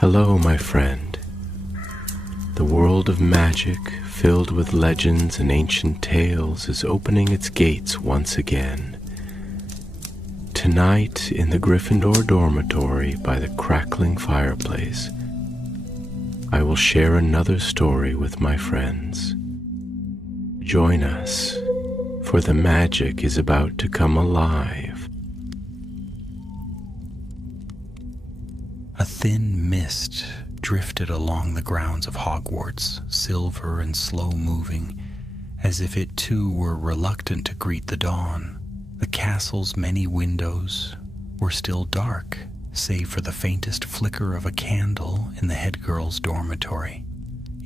Hello, my friend. The world of magic, filled with legends and ancient tales, is opening its gates once again. Tonight, in the Gryffindor dormitory by the crackling fireplace, I will share another story with my friends. Join us, for the magic is about to come alive. A thin mist drifted along the grounds of Hogwarts, silver and slow-moving, as if it too were reluctant to greet the dawn. The castle's many windows were still dark, save for the faintest flicker of a candle in the head girl's dormitory.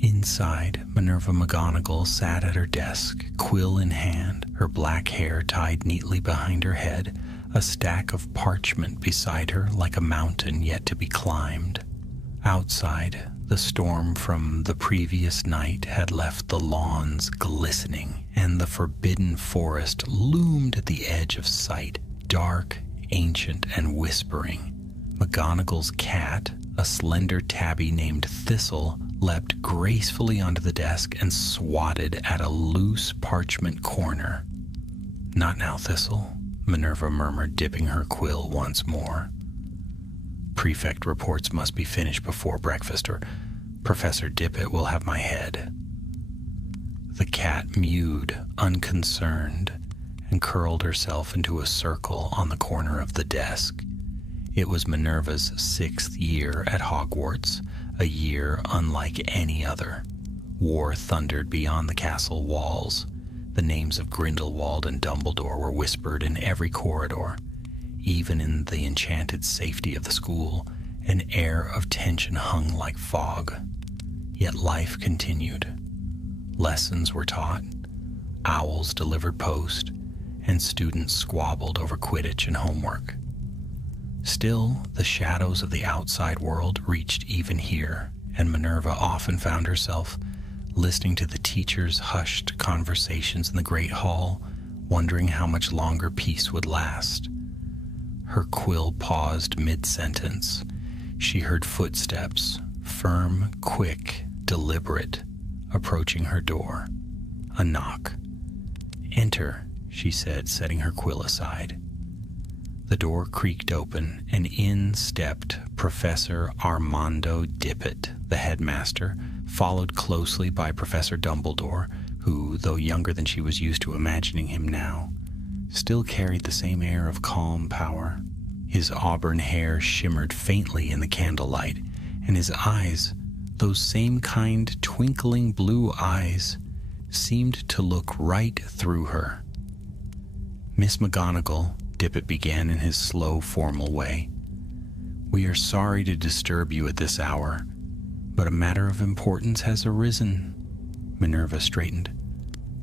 Inside, Minerva McGonagall sat at her desk, quill in hand, her black hair tied neatly behind her head, a stack of parchment beside her like a mountain yet to be climbed. Outside, the storm from the previous night had left the lawns glistening, and the forbidden forest loomed at the edge of sight, dark, ancient, and whispering. McGonagall's cat, a slender tabby named Thistle, leapt gracefully onto the desk and swatted at a loose parchment corner. "Not now, Thistle," Minerva murmured, dipping her quill once more. "Prefect reports must be finished before breakfast, or Professor Dippet will have my head." The cat mewed, unconcerned, and curled herself into a circle on the corner of the desk. It was Minerva's 6th year at Hogwarts, a year unlike any other. War thundered beyond the castle walls. The names of Grindelwald and Dumbledore were whispered in every corridor. Even in the enchanted safety of the school, an air of tension hung like fog. Yet life continued. Lessons were taught, owls delivered post, and students squabbled over Quidditch and homework. Still, the shadows of the outside world reached even here, and Minerva often found herself listening to the teachers' hushed conversations in the Great Hall, wondering how much longer peace would last. Her quill paused mid-sentence. She heard footsteps, firm, quick, deliberate, approaching her door. A knock. "Enter," she said, setting her quill aside. The door creaked open, and in stepped Professor Armando Dippet, the headmaster, followed closely by Professor Dumbledore, who, though younger than she was used to imagining him now, still carried the same air of calm power. His auburn hair shimmered faintly in the candlelight, and his eyes, those same kind twinkling blue eyes, seemed to look right through her. "Miss McGonagall," Dippet began in his slow, formal way, "we are sorry to disturb you at this hour, but a matter of importance has arisen." Minerva straightened.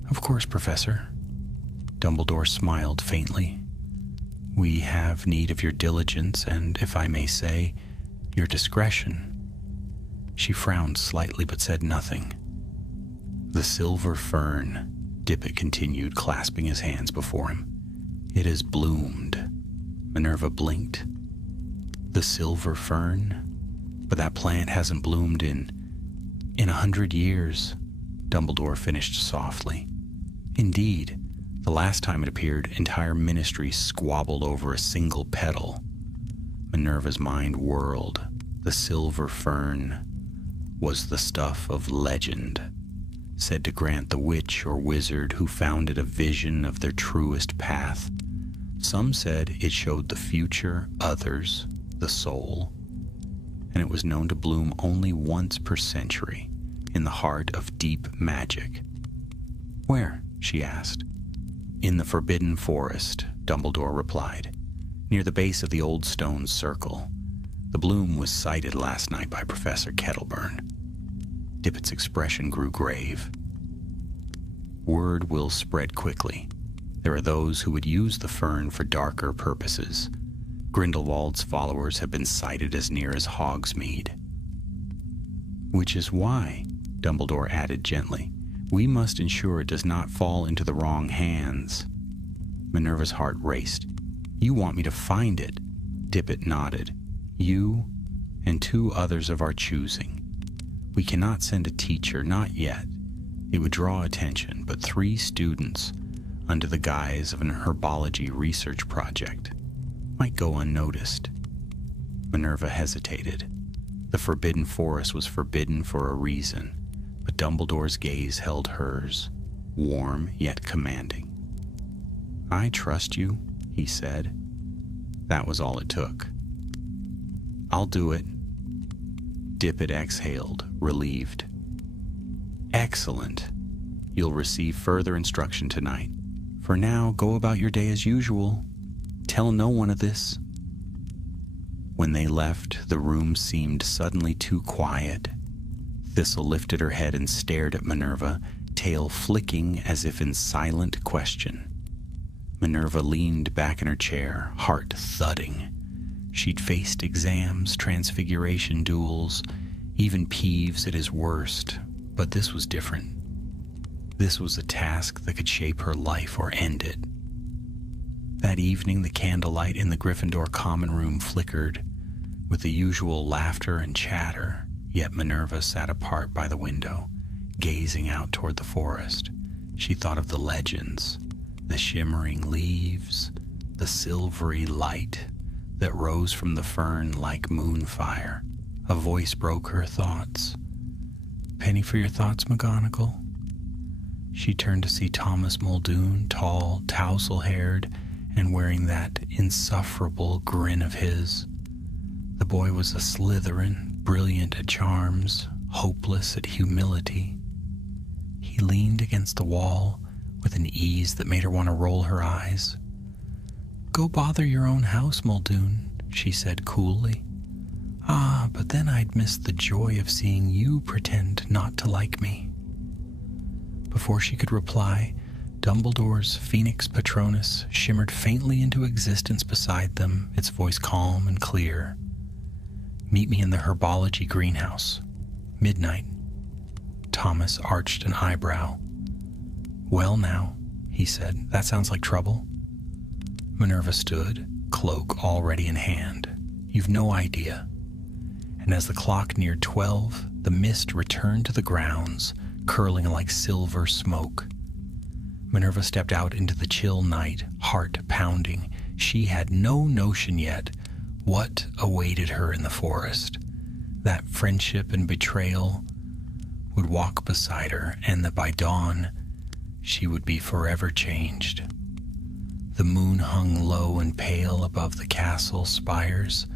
"Of course, Professor." Dumbledore smiled faintly. "We have need of your diligence and, if I may say, your discretion." She frowned slightly but said nothing. "The silver fern," Dippet continued, clasping his hands before him. "It has bloomed." Minerva blinked. "The silver fern? But that plant hasn't bloomed in 100 years," Dumbledore finished softly. "Indeed, the last time it appeared, entire ministries squabbled over a single petal." Minerva's mind whirled. The silver fern was the stuff of legend, said to grant the witch or wizard who found it a vision of their truest path. Some said it showed the future, others the soul. And it was known to bloom only once per century, in the heart of deep magic. "Where?" she asked. "In the Forbidden Forest," Dumbledore replied, "near the base of the old stone circle. The bloom was sighted last night by Professor Kettleburn." Dippet's expression grew grave. "Word will spread quickly. There are those who would use the fern for darker purposes. Grindelwald's followers have been sighted as near as Hogsmeade." "Which is why," Dumbledore added gently, "we must ensure it does not fall into the wrong hands." Minerva's heart raced. "You want me to find it?" Dippet nodded. "You and 2 others of our choosing. We cannot send a teacher, not yet. It would draw attention, but 3 students, under the guise of an herbology research project, might go unnoticed. Minerva hesitated. The forbidden forest was forbidden for a reason, but Dumbledore's gaze held hers, warm yet commanding. "I trust you," he said. That was all it took. "I'll do it." Dippet exhaled, relieved. "Excellent. You'll receive further instruction tonight. For now, go about your day as usual. Tell no one of this." When they left, the room seemed suddenly too quiet. Thistle lifted her head and stared at Minerva, tail flicking as if in silent question. Minerva leaned back in her chair, heart thudding. She'd faced exams, transfiguration duels, even Peeves at his worst, but this was different. This was a task that could shape her life or end it. That evening, the candlelight in the Gryffindor common room flickered, with the usual laughter and chatter, yet Minerva sat apart by the window, gazing out toward the forest. She thought of the legends, the shimmering leaves, the silvery light that rose from the fern like moonfire. A voice broke her thoughts. "Penny for your thoughts, McGonagall?" She turned to see Thomas Muldoon, tall, tousle-haired, and wearing that insufferable grin of his. The boy was a Slytherin, brilliant at charms, hopeless at humility. He leaned against the wall with an ease that made her want to roll her eyes. "Go bother your own house, Muldoon," she said coolly. "Ah, but then I'd miss the joy of seeing you pretend not to like me." Before she could reply, Dumbledore's Phoenix Patronus shimmered faintly into existence beside them, its voice calm and clear. "Meet me in the herbology greenhouse. Midnight." Thomas arched an eyebrow. "Well now," he said, "that sounds like trouble." Minerva stood, cloak already in hand. "You've no idea." And as the clock neared 12, the mist returned to the grounds, curling like silver smoke. Minerva stepped out into the chill night, heart pounding. She had no notion yet what awaited her in the forest. That friendship and betrayal would walk beside her, and that by dawn she would be forever changed. The moon hung low and pale above the castle spires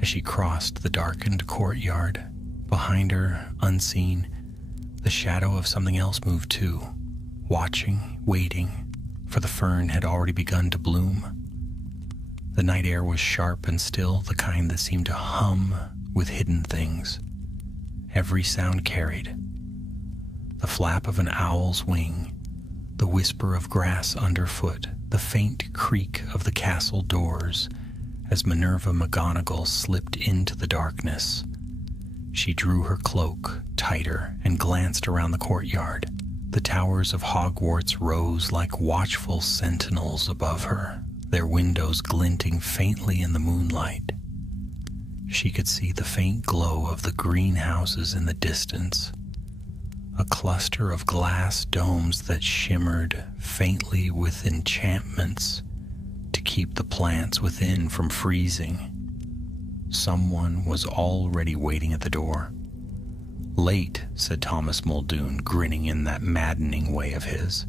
as she crossed the darkened courtyard. Behind her, unseen, the shadow of something else moved too, watching, waiting, for the fern had already begun to bloom. The night air was sharp and still, the kind that seemed to hum with hidden things. Every sound carried. The flap of an owl's wing, the whisper of grass underfoot, the faint creak of the castle doors as Minerva McGonagall slipped into the darkness. She drew her cloak tighter and glanced around the courtyard. The towers of Hogwarts rose like watchful sentinels above her, their windows glinting faintly in the moonlight. She could see the faint glow of the greenhouses in the distance, a cluster of glass domes that shimmered faintly with enchantments to keep the plants within from freezing. Someone was already waiting at the door. "Late," said Thomas Muldoon, grinning in that maddening way of his.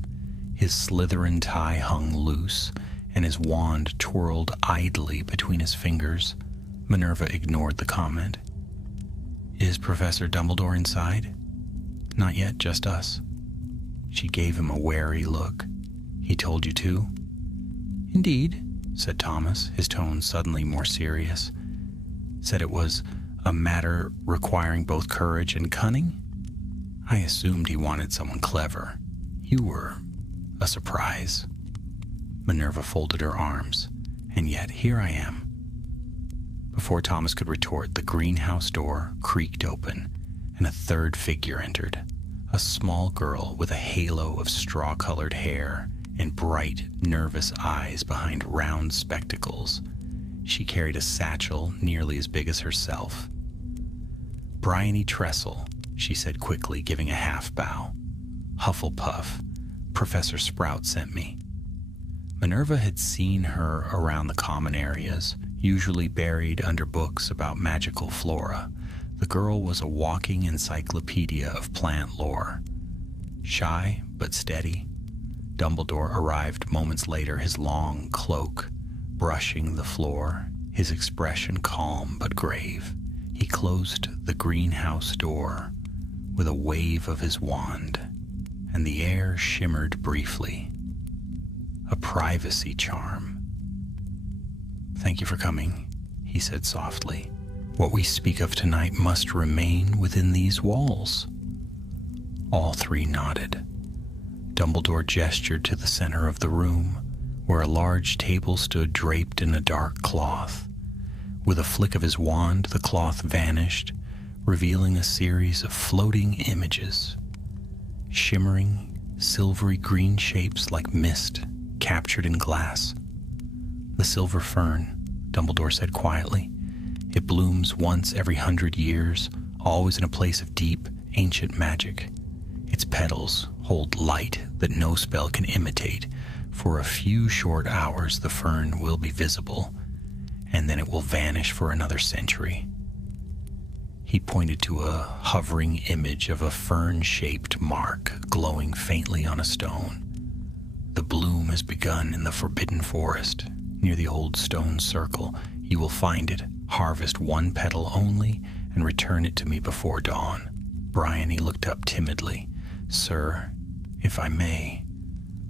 His Slytherin tie hung loose, and his wand twirled idly between his fingers. Minerva ignored the comment. "Is Professor Dumbledore inside?" "Not yet, just us." She gave him a wary look. "He told you to?" "Indeed," said Thomas, his tone suddenly more serious. "Said it was a matter requiring both courage and cunning? I assumed he wanted someone clever. You were a surprise." Minerva folded her arms. "And yet here I am." Before Thomas could retort, the greenhouse door creaked open, and a third figure entered. A small girl with a halo of straw-colored hair and bright, nervous eyes behind round spectacles. She carried a satchel nearly as big as herself. Bryony Trestle, she said quickly, giving a half bow. Hufflepuff. Professor Sprout sent me. Minerva had seen her around the common areas, usually buried under books about magical flora. The girl was a walking encyclopedia of plant lore. Shy but steady, Dumbledore arrived moments later, his long cloak brushing the floor, his expression calm but grave. He closed the greenhouse door with a wave of his wand, and the air shimmered briefly. A privacy charm. "Thank you for coming," he said softly. "What we speak of tonight must remain within these walls." All three nodded. Dumbledore gestured to the center of the room, where a large table stood draped in a dark cloth. With a flick of his wand, the cloth vanished, revealing a series of floating images. Shimmering, silvery green shapes like mist captured in glass. "The silver fern," Dumbledore said quietly. "It blooms once every 100 years, always in a place of deep, ancient magic. Its petals hold light that no spell can imitate. For a few short hours, the fern will be visible, and then it will vanish for another century." He pointed to a hovering image of a fern-shaped mark glowing faintly on a stone. "The bloom has begun in the Forbidden Forest, near the old stone circle. You will find it, harvest one petal only, and return it to me before dawn." Bryony looked up timidly. "Sir, if I may,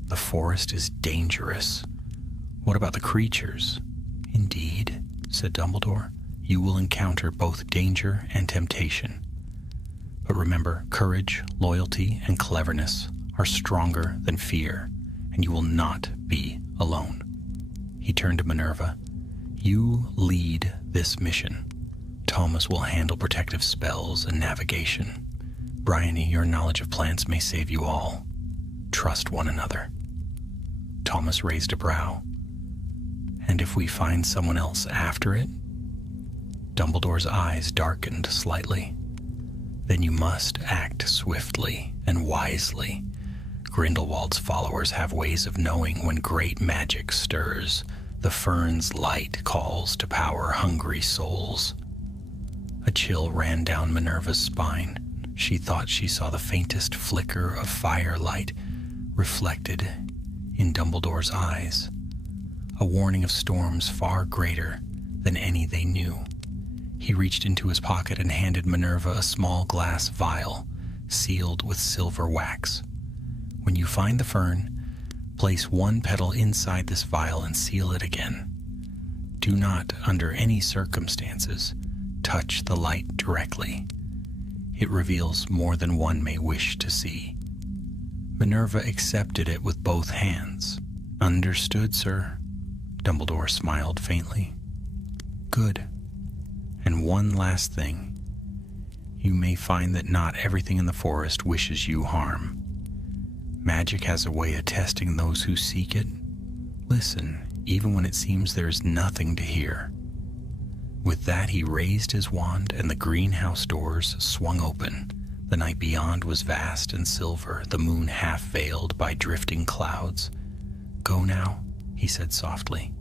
the forest is dangerous. What about the creatures?" "Indeed," said Dumbledore, "you will encounter both danger and temptation. But remember, courage, loyalty, and cleverness are stronger than fear, and you will not be alone." He turned to Minerva. "You lead this mission. Thomas will handle protective spells and navigation. Bryony, your knowledge of plants may save you all. Trust one another." Thomas raised a brow. "And if we find someone else after it?" Dumbledore's eyes darkened slightly. "Then you must act swiftly and wisely. Grindelwald's followers have ways of knowing when great magic stirs. The fern's light calls to power-hungry souls." A chill ran down Minerva's spine. She thought she saw the faintest flicker of firelight reflected in Dumbledore's eyes, a warning of storms far greater than any they knew. He reached into his pocket and handed Minerva a small glass vial, sealed with silver wax. "When you find the fern, place one petal inside this vial and seal it again. Do not, under any circumstances, touch the light directly. It reveals more than one may wish to see." Minerva accepted it with both hands. "Understood, sir." Dumbledore smiled faintly. "Good. And one last thing. You may find that not everything in the forest wishes you harm. Magic has a way of testing those who seek it. Listen, even when it seems there is nothing to hear." With that, he raised his wand, and the greenhouse doors swung open. The night beyond was vast and silver, the moon half-veiled by drifting clouds. "Go now," he said softly,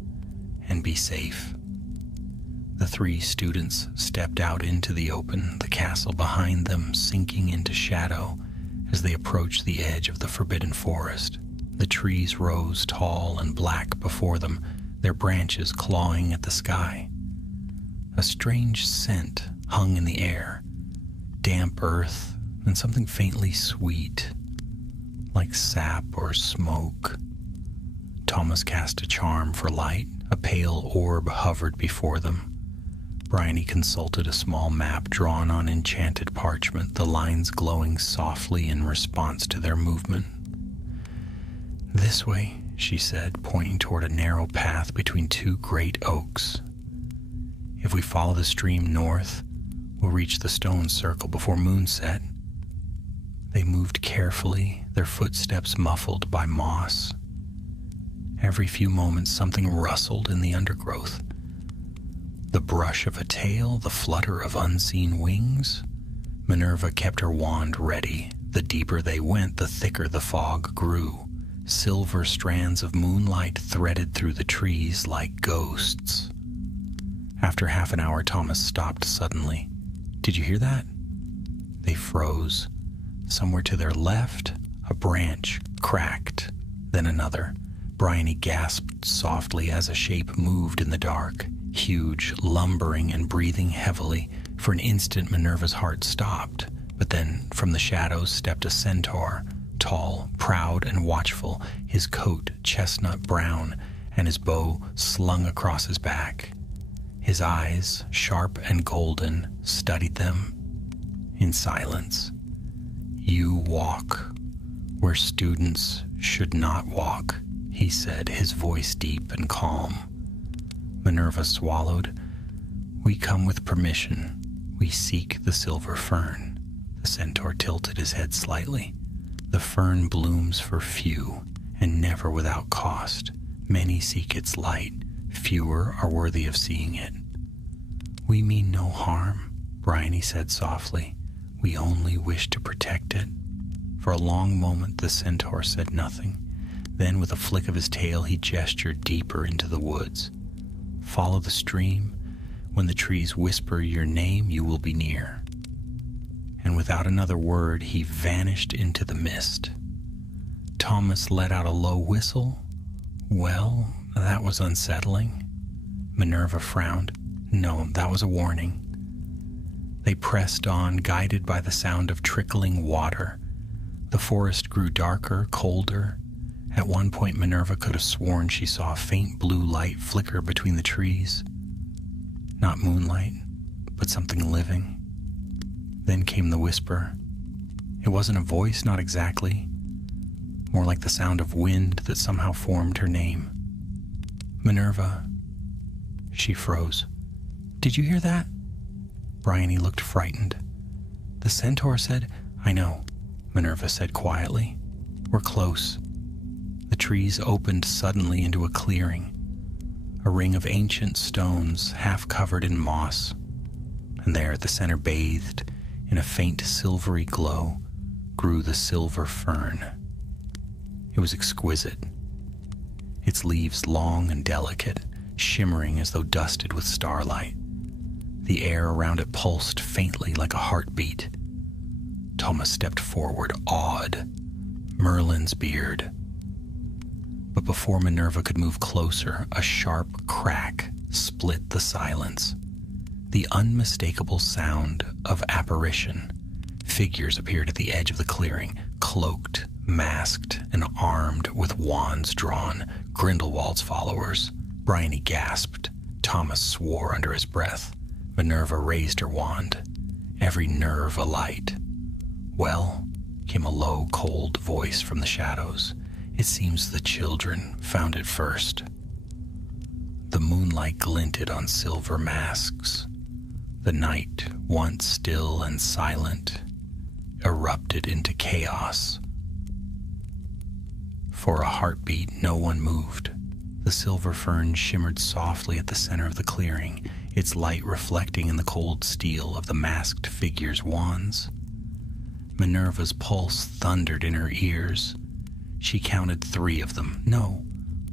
"and be safe." The three students stepped out into the open, the castle behind them sinking into shadow as they approached the edge of the Forbidden Forest. The trees rose tall and black before them, their branches clawing at the sky. A strange scent hung in the air, damp earth and something faintly sweet, like sap or smoke. Thomas cast a charm for light. A pale orb hovered before them. Bryony consulted a small map drawn on enchanted parchment, the lines glowing softly in response to their movement. "This way," she said, pointing toward a narrow path between two great oaks. "If we follow the stream north, we'll reach the stone circle before moonset." They moved carefully, their footsteps muffled by moss. Every few moments something rustled in the undergrowth. The brush of a tail, the flutter of unseen wings. Minerva kept her wand ready. The deeper they went, the thicker the fog grew. Silver strands of moonlight threaded through the trees like ghosts. After half an hour, Thomas stopped suddenly. "Did you hear that?" They froze. Somewhere to their left, a branch cracked, then another. Bryony gasped softly as a shape moved in the dark, huge, lumbering and breathing heavily. For an instant, Minerva's heart stopped, but then from the shadows stepped a centaur, tall, proud, and watchful, his coat chestnut brown, and his bow slung across his back. His eyes, sharp and golden, studied them in silence. "You walk where students should not walk," he said, his voice deep and calm. Minerva swallowed. "We come with permission. We seek the silver fern." The centaur tilted his head slightly. "The fern blooms for few, and never without cost. Many seek its light. Fewer are worthy of seeing it." "We mean no harm," Bryony said softly. "We only wish to protect it." For a long moment the centaur said nothing. Then with a flick of his tail he gestured deeper into the woods. "Follow the stream. When the trees whisper your name, you will be near." And without another word he vanished into the mist. Thomas let out a low whistle. "Well, that was unsettling." Minerva frowned. "No, that was a warning." They pressed on, guided by the sound of trickling water. The forest grew darker, colder. At one point Minerva could have sworn she saw a faint blue light flicker between the trees. Not moonlight, but something living. Then came the whisper. It wasn't a voice, not exactly. More like the sound of wind that somehow formed her name. "Minerva." She froze. "Did you hear that?" Bryony looked frightened. "The centaur said—" "I know," Minerva said quietly. "We're close." The trees opened suddenly into a clearing, a ring of ancient stones half covered in moss, and there at the center, bathed in a faint silvery glow, grew the silver fern. It was exquisite, its leaves long and delicate, shimmering as though dusted with starlight. The air around it pulsed faintly like a heartbeat. Thomas stepped forward, awed. Merlin's beard. But before Minerva could move closer, a sharp crack split the silence. The unmistakable sound of apparition. Figures appeared at the edge of the clearing, cloaked, masked, and armed with wands drawn, Grindelwald's followers. Bryony gasped. Thomas swore under his breath. Minerva raised her wand, every nerve alight. "Well," came a low, cold voice from the shadows. "It seems the children found it first." The moonlight glinted on silver masks. The night, once still and silent, erupted into chaos. For a heartbeat, no one moved. The silver fern shimmered softly at the center of the clearing, its light reflecting in the cold steel of the masked figures' wands. Minerva's pulse thundered in her ears. She counted 3 of them. No,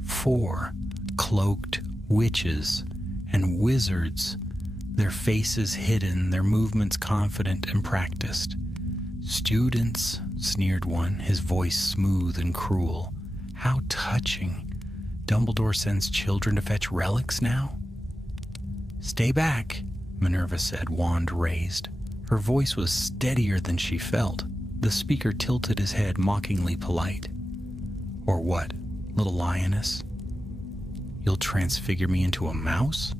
4. Cloaked witches and wizards, their faces hidden, their movements confident and practiced. "Students," sneered one, his voice smooth and cruel. "How touching. Dumbledore sends children to fetch relics now?" "Stay back," Minerva said, wand raised. Her voice was steadier than she felt. The speaker tilted his head, mockingly polite. "Or what, little lioness? You'll transfigure me into a mouse?"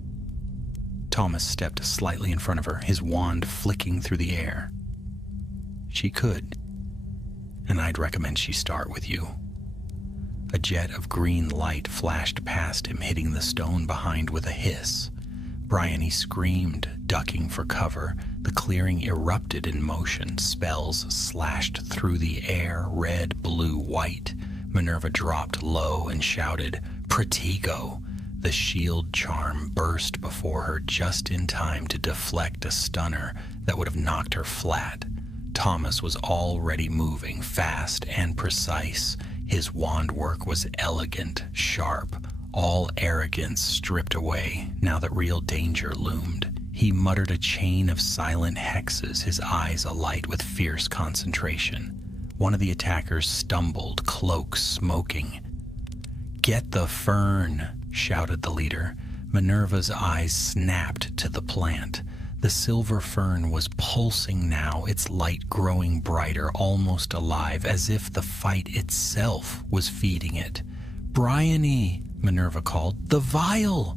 Thomas stepped slightly in front of her, his wand flicking through the air. "She could, and I'd recommend she start with you." A jet of green light flashed past him, hitting the stone behind with a hiss. Bryony screamed, ducking for cover. The clearing erupted in motion. Spells slashed through the air, red, blue, white. Minerva dropped low and shouted, "Protego!" The shield charm burst before her just in time to deflect a stunner that would have knocked her flat. Thomas was already moving fast and precise. His wand work was elegant, sharp, all arrogance stripped away now that real danger loomed. He muttered a chain of silent hexes, his eyes alight with fierce concentration. One of the attackers stumbled, cloak smoking. "Get the Fern!" shouted the leader. Minerva's eyes snapped to the plant. The silver fern was pulsing now, its light growing brighter, almost alive, as if the fight itself was feeding it. "Bryony!" Minerva called. "The vial!"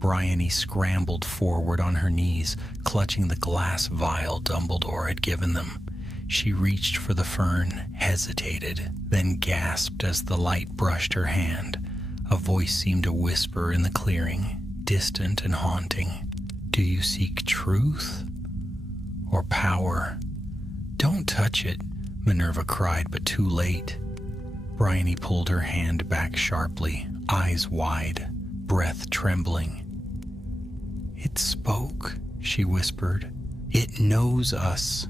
Bryony scrambled forward on her knees, clutching the glass vial Dumbledore had given them. She reached for the fern, hesitated, then gasped as the light brushed her hand. A voice seemed to whisper in the clearing, distant and haunting. "Do you seek truth or power?" "Don't touch it," Minerva cried, but too late. Bryony pulled her hand back sharply, eyes wide, breath trembling. "It spoke," she whispered. "It knows us."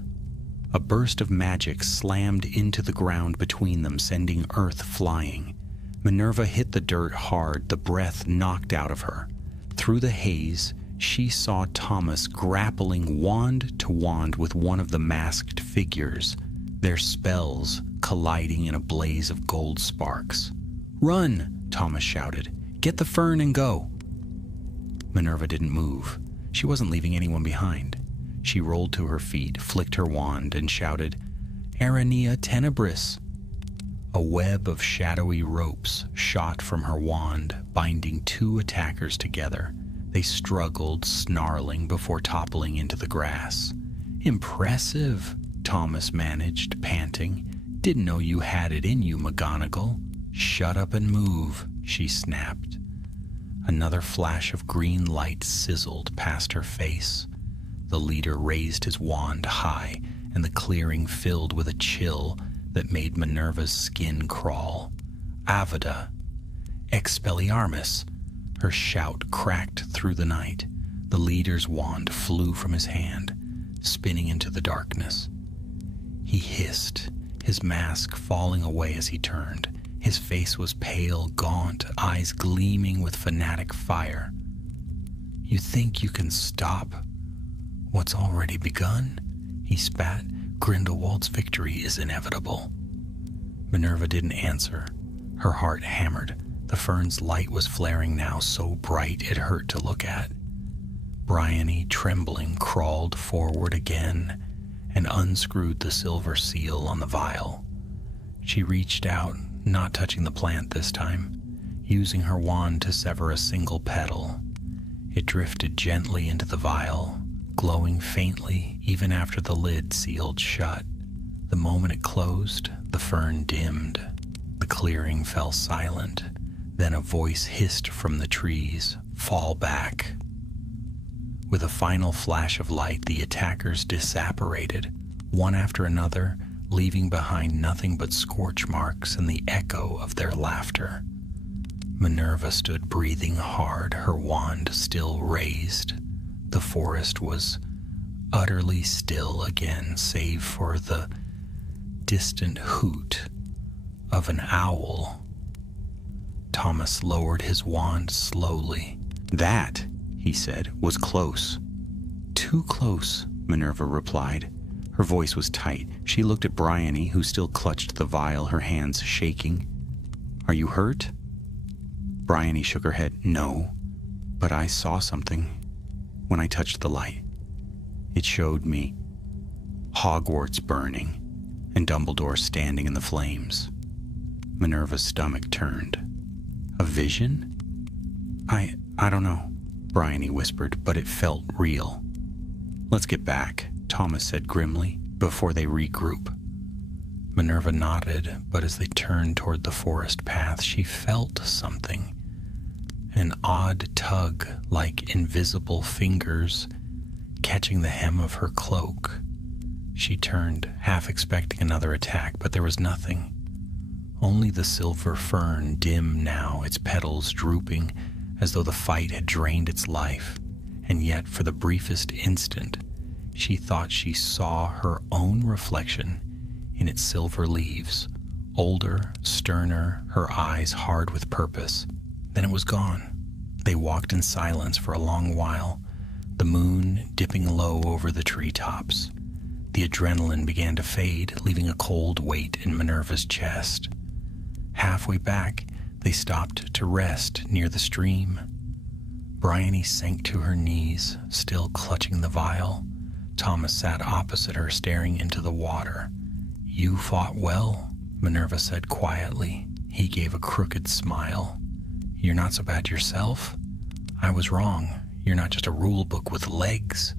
A burst of magic slammed into the ground between them, sending earth flying. Minerva hit the dirt hard, the breath knocked out of her. Through the haze, she saw Thomas grappling wand to wand with one of the masked figures, their spells colliding in a blaze of gold sparks. "Run!" Thomas shouted. "Get the fern and go!" Minerva didn't move. She wasn't leaving anyone behind. She rolled to her feet, flicked her wand, and shouted, "Aranea tenebris!" A web of shadowy ropes shot from her wand, binding two attackers together. They struggled, snarling, before toppling into the grass. "Impressive," Thomas managed, panting. "Didn't know you had it in you, McGonagall." "Shut up and move," she snapped. Another flash of green light sizzled past her face. The leader raised his wand high, and the clearing filled with a chill that made Minerva's skin crawl. "Avada! Expelliarmus!" Her shout cracked through the night. The leader's wand flew from his hand, spinning into the darkness. He hissed, his mask falling away as he turned. His face was pale, gaunt, eyes gleaming with fanatic fire. "You think you can stop what's already begun?" he spat. "Grindelwald's victory is inevitable." Minerva didn't answer. Her heart hammered. The fern's light was flaring now, so bright it hurt to look at. Bryony, trembling, crawled forward again and unscrewed the silver seal on the vial. She reached out, not touching the plant this time, using her wand to sever a single petal. It drifted gently into the vial, glowing faintly even after the lid sealed shut. The moment it closed, the fern dimmed. The clearing fell silent. Then a voice hissed from the trees, "Fall back." With a final flash of light, the attackers disapparated, one after another, leaving behind nothing but scorch marks and the echo of their laughter. Minerva stood breathing hard, her wand still raised. The forest was utterly still again, save for the distant hoot of an owl. Thomas lowered his wand slowly. "That," he said, "was close." "Too close," Minerva replied. Her voice was tight. She looked at Bryony, who still clutched the vial, her hands shaking. "Are you hurt?" Bryony shook her head. "No, but I saw something when I touched the light. It showed me Hogwarts burning and Dumbledore standing in the flames." Minerva's stomach turned. "A vision?" I don't know," Bryony whispered, "but it felt real." "Let's get back," Thomas said grimly, "before they regroup." Minerva nodded, but as they turned toward the forest path, she felt something. An odd tug, like invisible fingers, catching the hem of her cloak. She turned, half expecting another attack, but there was nothing. Only the silver fern, dim now, its petals drooping, as though the fight had drained its life. And yet, for the briefest instant, She thought she saw her own reflection in its silver leaves, older, sterner, her eyes hard with purpose. Then it was gone. They walked in silence for a long while, the moon dipping low over the treetops. The adrenaline began to fade, leaving a cold weight in Minerva's chest. Halfway back, they stopped to rest near the stream. Bryony sank to her knees, still clutching the vial. Thomas sat opposite her, staring into the water. "You fought well," Minerva said quietly. He gave a crooked smile. "You're not so bad yourself? I was wrong. You're not just a rule book with legs."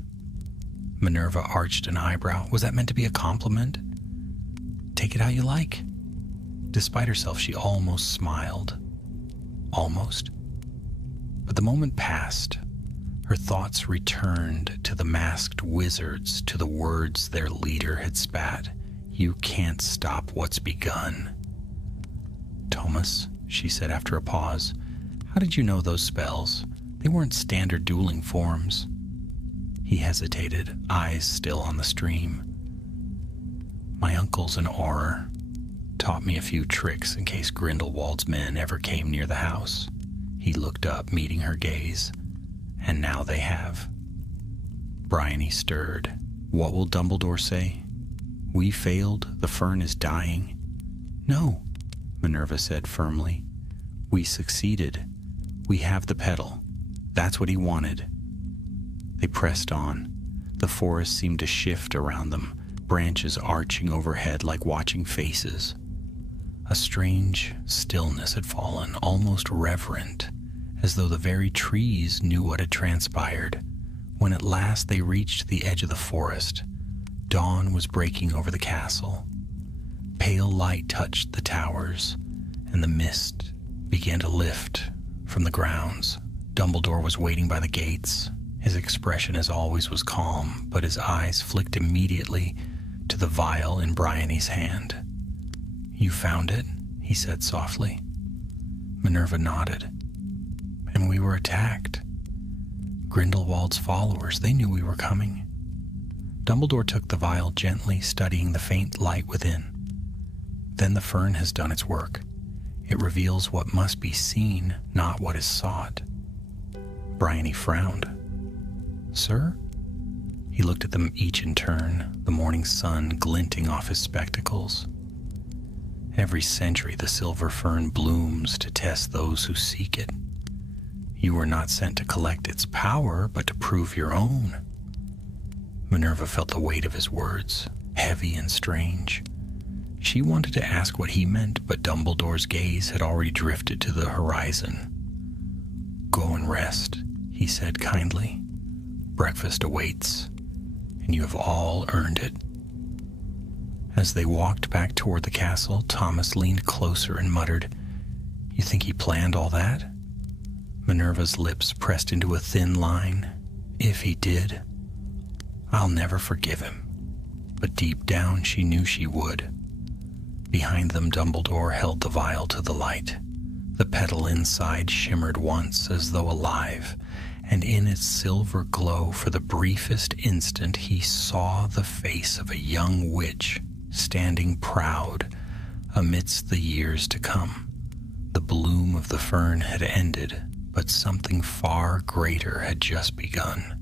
Minerva arched an eyebrow. Was that meant to be a compliment? "Take it how you like." Despite herself, she almost smiled. Almost. But the moment passed. Her thoughts returned to the masked wizards, to the words their leader had spat. "You can't stop what's begun." "Thomas," she said after a pause, "how did you know those spells? They weren't standard dueling forms." He hesitated, eyes still on the stream. "My uncle's an auror. Taught me a few tricks in case Grindelwald's men ever came near the house." He looked up, meeting her gaze. "And now they have." Bryony stirred. "What will Dumbledore say? We failed, the Fern is dying." "No," Minerva said firmly. "We succeeded. We have the petal. That's what he wanted." They pressed on. The forest seemed to shift around them, branches arching overhead like watching faces. A strange stillness had fallen, almost reverent, as though the very trees knew what had transpired. When at last they reached the edge of the forest, dawn was breaking over the castle. Pale light touched the towers, and the mist began to lift from the grounds. Dumbledore was waiting by the gates. His expression, as always, was calm, but his eyes flicked immediately to the vial in Bryony's hand. "You found it?" he said softly. Minerva nodded. "And we were attacked. Grindelwald's followers, they knew we were coming." Dumbledore took the vial gently, studying the faint light within. "Then the Fern has done its work. It reveals what must be seen, not what is sought." Bryony frowned. "Sir?" He looked at them each in turn, the morning sun glinting off his spectacles. "Every century the silver fern blooms to test those who seek it. You were not sent to collect its power, but to prove your own." Minerva felt the weight of his words, heavy and strange. She wanted to ask what he meant, but Dumbledore's gaze had already drifted to the horizon. "Go and rest," he said kindly. "Breakfast awaits, and you have all earned it." As they walked back toward the castle, Thomas leaned closer and muttered, "You think he planned all that?" Minerva's lips pressed into a thin line. "If he did, I'll never forgive him." But deep down she knew she would. Behind them, Dumbledore held the vial to the light. The petal inside shimmered once as though alive, and in its silver glow, for the briefest instant, he saw the face of a young witch standing proud amidst the years to come. The bloom of the fern had ended, but something far greater had just begun.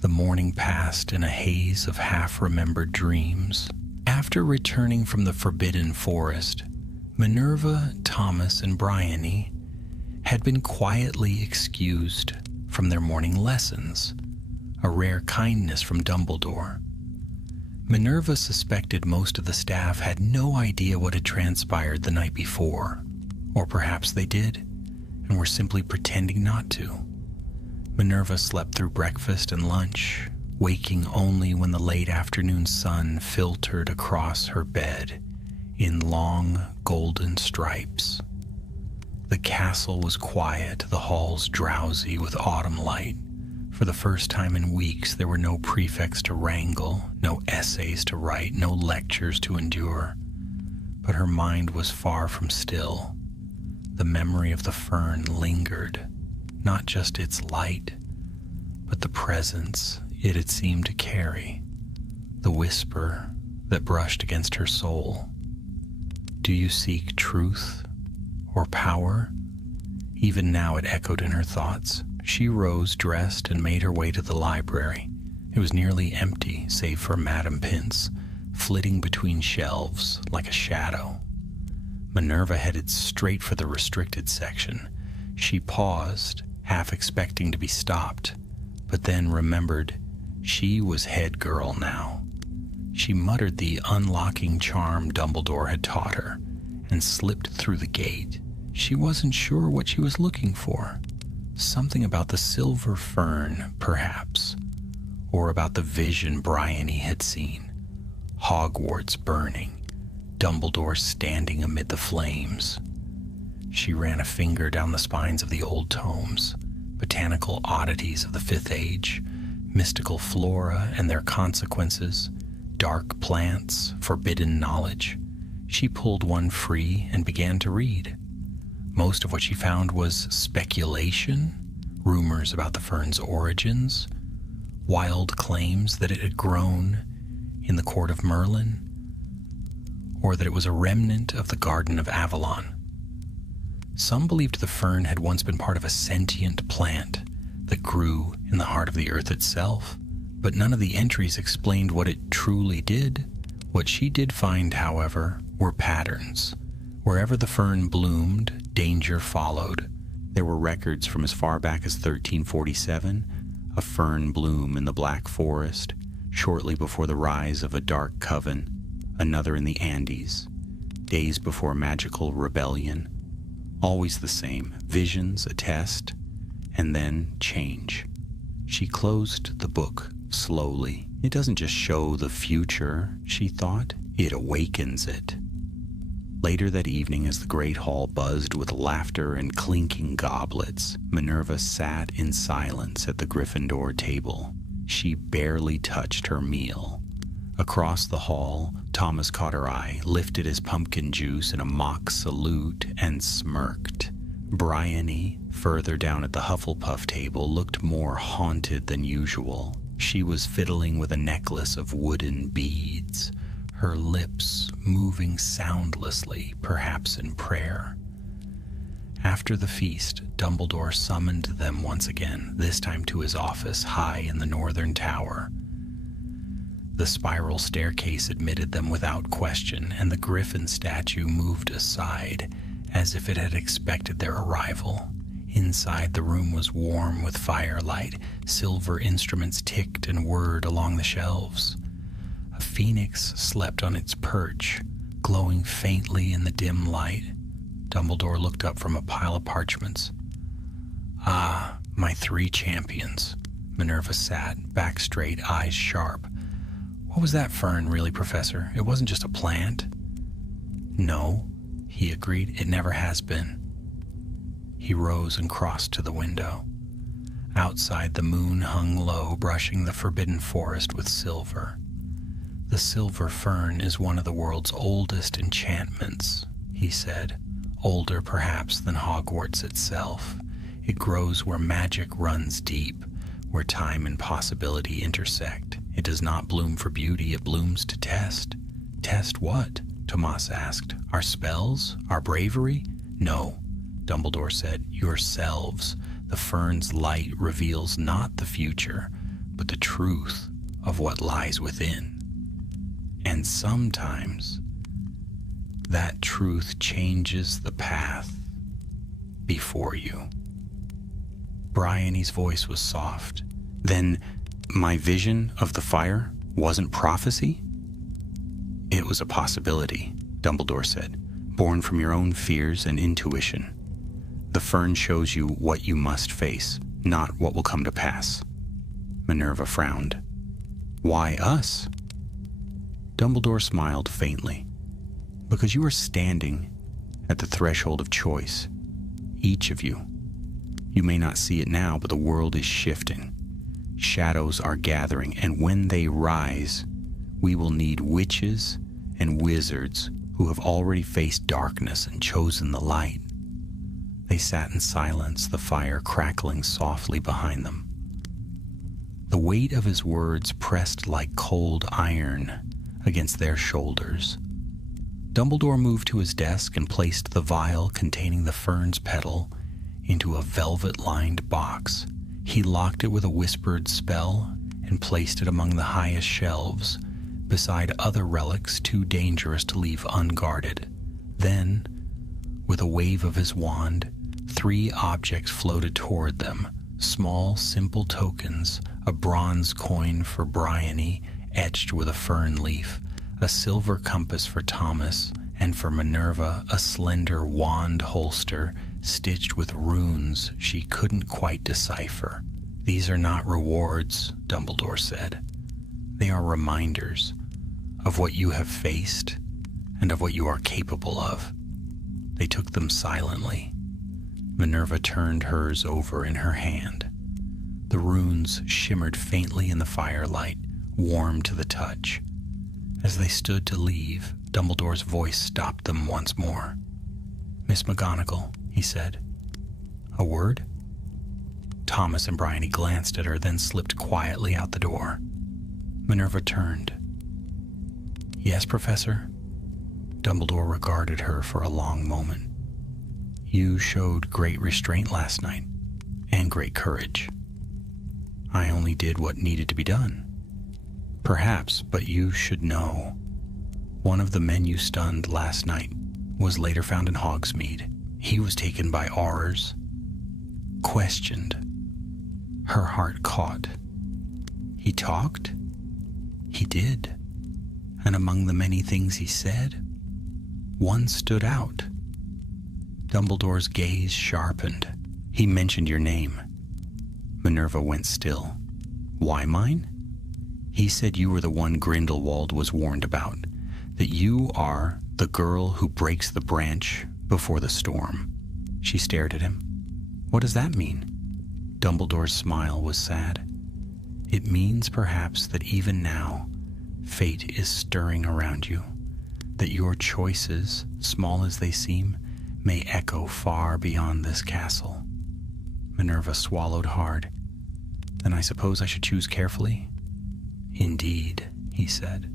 The morning passed in a haze of half-remembered dreams. After returning from the Forbidden Forest, Minerva, Thomas, and Bryony had been quietly excused from their morning lessons, a rare kindness from Dumbledore. Minerva suspected most of the staff had no idea what had transpired the night before, or perhaps they did, and were simply pretending not to. Minerva slept through breakfast and lunch, waking only when the late afternoon sun filtered across her bed in long golden stripes. The castle was quiet, the halls drowsy with autumn light. For the first time in weeks, there were no prefects to wrangle, no essays to write, no lectures to endure. But her mind was far from still. The memory of the fern lingered, not just its light, but the presence it had seemed to carry, the whisper that brushed against her soul. Do you seek truth or power? Even now it echoed in her thoughts. She rose, dressed, and made her way to the library. It was nearly empty, save for Madame Pince, flitting between shelves like a shadow. Minerva headed straight for the restricted section. She paused, half expecting to be stopped, but then remembered she was head girl now. She muttered the unlocking charm Dumbledore had taught her and slipped through the gate. She wasn't sure what she was looking for. Something about the silver fern, perhaps, or about the vision Bryony had seen. Hogwarts burning, Dumbledore standing amid the flames. She ran a finger down the spines of the old tomes, botanical oddities of the Fifth Age, mystical flora and their consequences, dark plants, forbidden knowledge. She pulled one free and began to read. Most of what she found was speculation, rumors about the fern's origins, wild claims that it had grown in the court of Merlin, or that it was a remnant of the Garden of Avalon. Some believed the fern had once been part of a sentient plant that grew in the heart of the earth itself, but none of the entries explained what it truly did. What she did find, however, were patterns. Wherever the fern bloomed, danger followed. There were records from as far back as 1347, a fern bloom in the Black Forest, shortly before the rise of a dark coven, another in the Andes, days before magical rebellion. Always the same, visions, a test, and then change. She closed the book slowly. It doesn't just show the future, she thought, it awakens it. Later that evening, as the great hall buzzed with laughter and clinking goblets, Minerva sat in silence at the Gryffindor table. She barely touched her meal. Across the hall, Thomas caught her eye, lifted his pumpkin juice in a mock salute, and smirked. Bryony, further down at the Hufflepuff table, looked more haunted than usual. She was fiddling with a necklace of wooden beads, her lips moving soundlessly, perhaps in prayer. After the feast, Dumbledore summoned them once again, this time to his office high in the northern tower. The spiral staircase admitted them without question, and the Griffin statue moved aside as if it had expected their arrival. Inside, the room was warm with firelight. Silver instruments ticked and whirred along the shelves. A phoenix slept on its perch, glowing faintly in the dim light. Dumbledore looked up from a pile of parchments. Ah, my 3 champions. Minerva sat, back straight, eyes sharp. What was that fern, really, Professor? It wasn't just a plant. No, he agreed. It never has been. He rose and crossed to the window. Outside, the moon hung low, brushing the forbidden forest with silver. The silver fern is one of the world's oldest enchantments, he said. Older, perhaps, than Hogwarts itself. It grows where magic runs deep, where time and possibility intersect. It does not bloom for beauty, it blooms to test. Test what? Tomas asked. Our spells? Our bravery? No, Dumbledore said. Yourselves. The fern's light reveals not the future, but the truth of what lies within. And sometimes that truth changes the path before you. Bryony's voice was soft. Then my vision of the fire wasn't prophecy? It was a possibility, Dumbledore said, born from your own fears and intuition. The fern shows you what you must face, not what will come to pass. Minerva frowned. Why us? Dumbledore smiled faintly. Because you are standing at the threshold of choice. Each of you. You may not see it now, but the world is shifting. Shadows are gathering, and when they rise, we will need witches and wizards who have already faced darkness and chosen the light. They sat in silence, the fire crackling softly behind them. The weight of his words pressed like cold iron against their shoulders. Dumbledore moved to his desk and placed the vial containing the Fern's petal into a velvet-lined box. He locked it with a whispered spell and placed it among the highest shelves, beside other relics too dangerous to leave unguarded. Then, with a wave of his wand, 3 objects floated toward them, small, simple tokens: a bronze coin for Bryony, etched with a fern leaf, a silver compass for Thomas, and for Minerva, a slender wand holster stitched with runes she couldn't quite decipher. "These are not rewards," Dumbledore said. "They are reminders of what you have faced and of what you are capable of." They took them silently. Minerva turned hers over in her hand. The runes shimmered faintly in the firelight, warm to the touch. As they stood to leave, Dumbledore's voice stopped them once more. "Miss McGonagall," he said. "A word?" Thomas and Bryony glanced at her, then slipped quietly out the door. Minerva turned. "Yes, Professor?" Dumbledore regarded her for a long moment. "You showed great restraint last night, and great courage." "I only did what needed to be done." "Perhaps, but you should know. One of the men you stunned last night was later found in Hogsmeade. He was taken by Aurors, questioned." Her heart caught. "He talked?" "He did. And among the many things he said, one stood out." Dumbledore's gaze sharpened. "He mentioned your name." Minerva went still. "Why mine?" "He said you were the one Grindelwald was warned about, that you are the girl who breaks the branch before the storm." She stared at him. "What does that mean?" Dumbledore's smile was sad. "It means perhaps that even now, fate is stirring around you, that your choices, small as they seem, may echo far beyond this castle." Minerva swallowed hard. "Then I suppose I should choose carefully?" "Indeed," he said.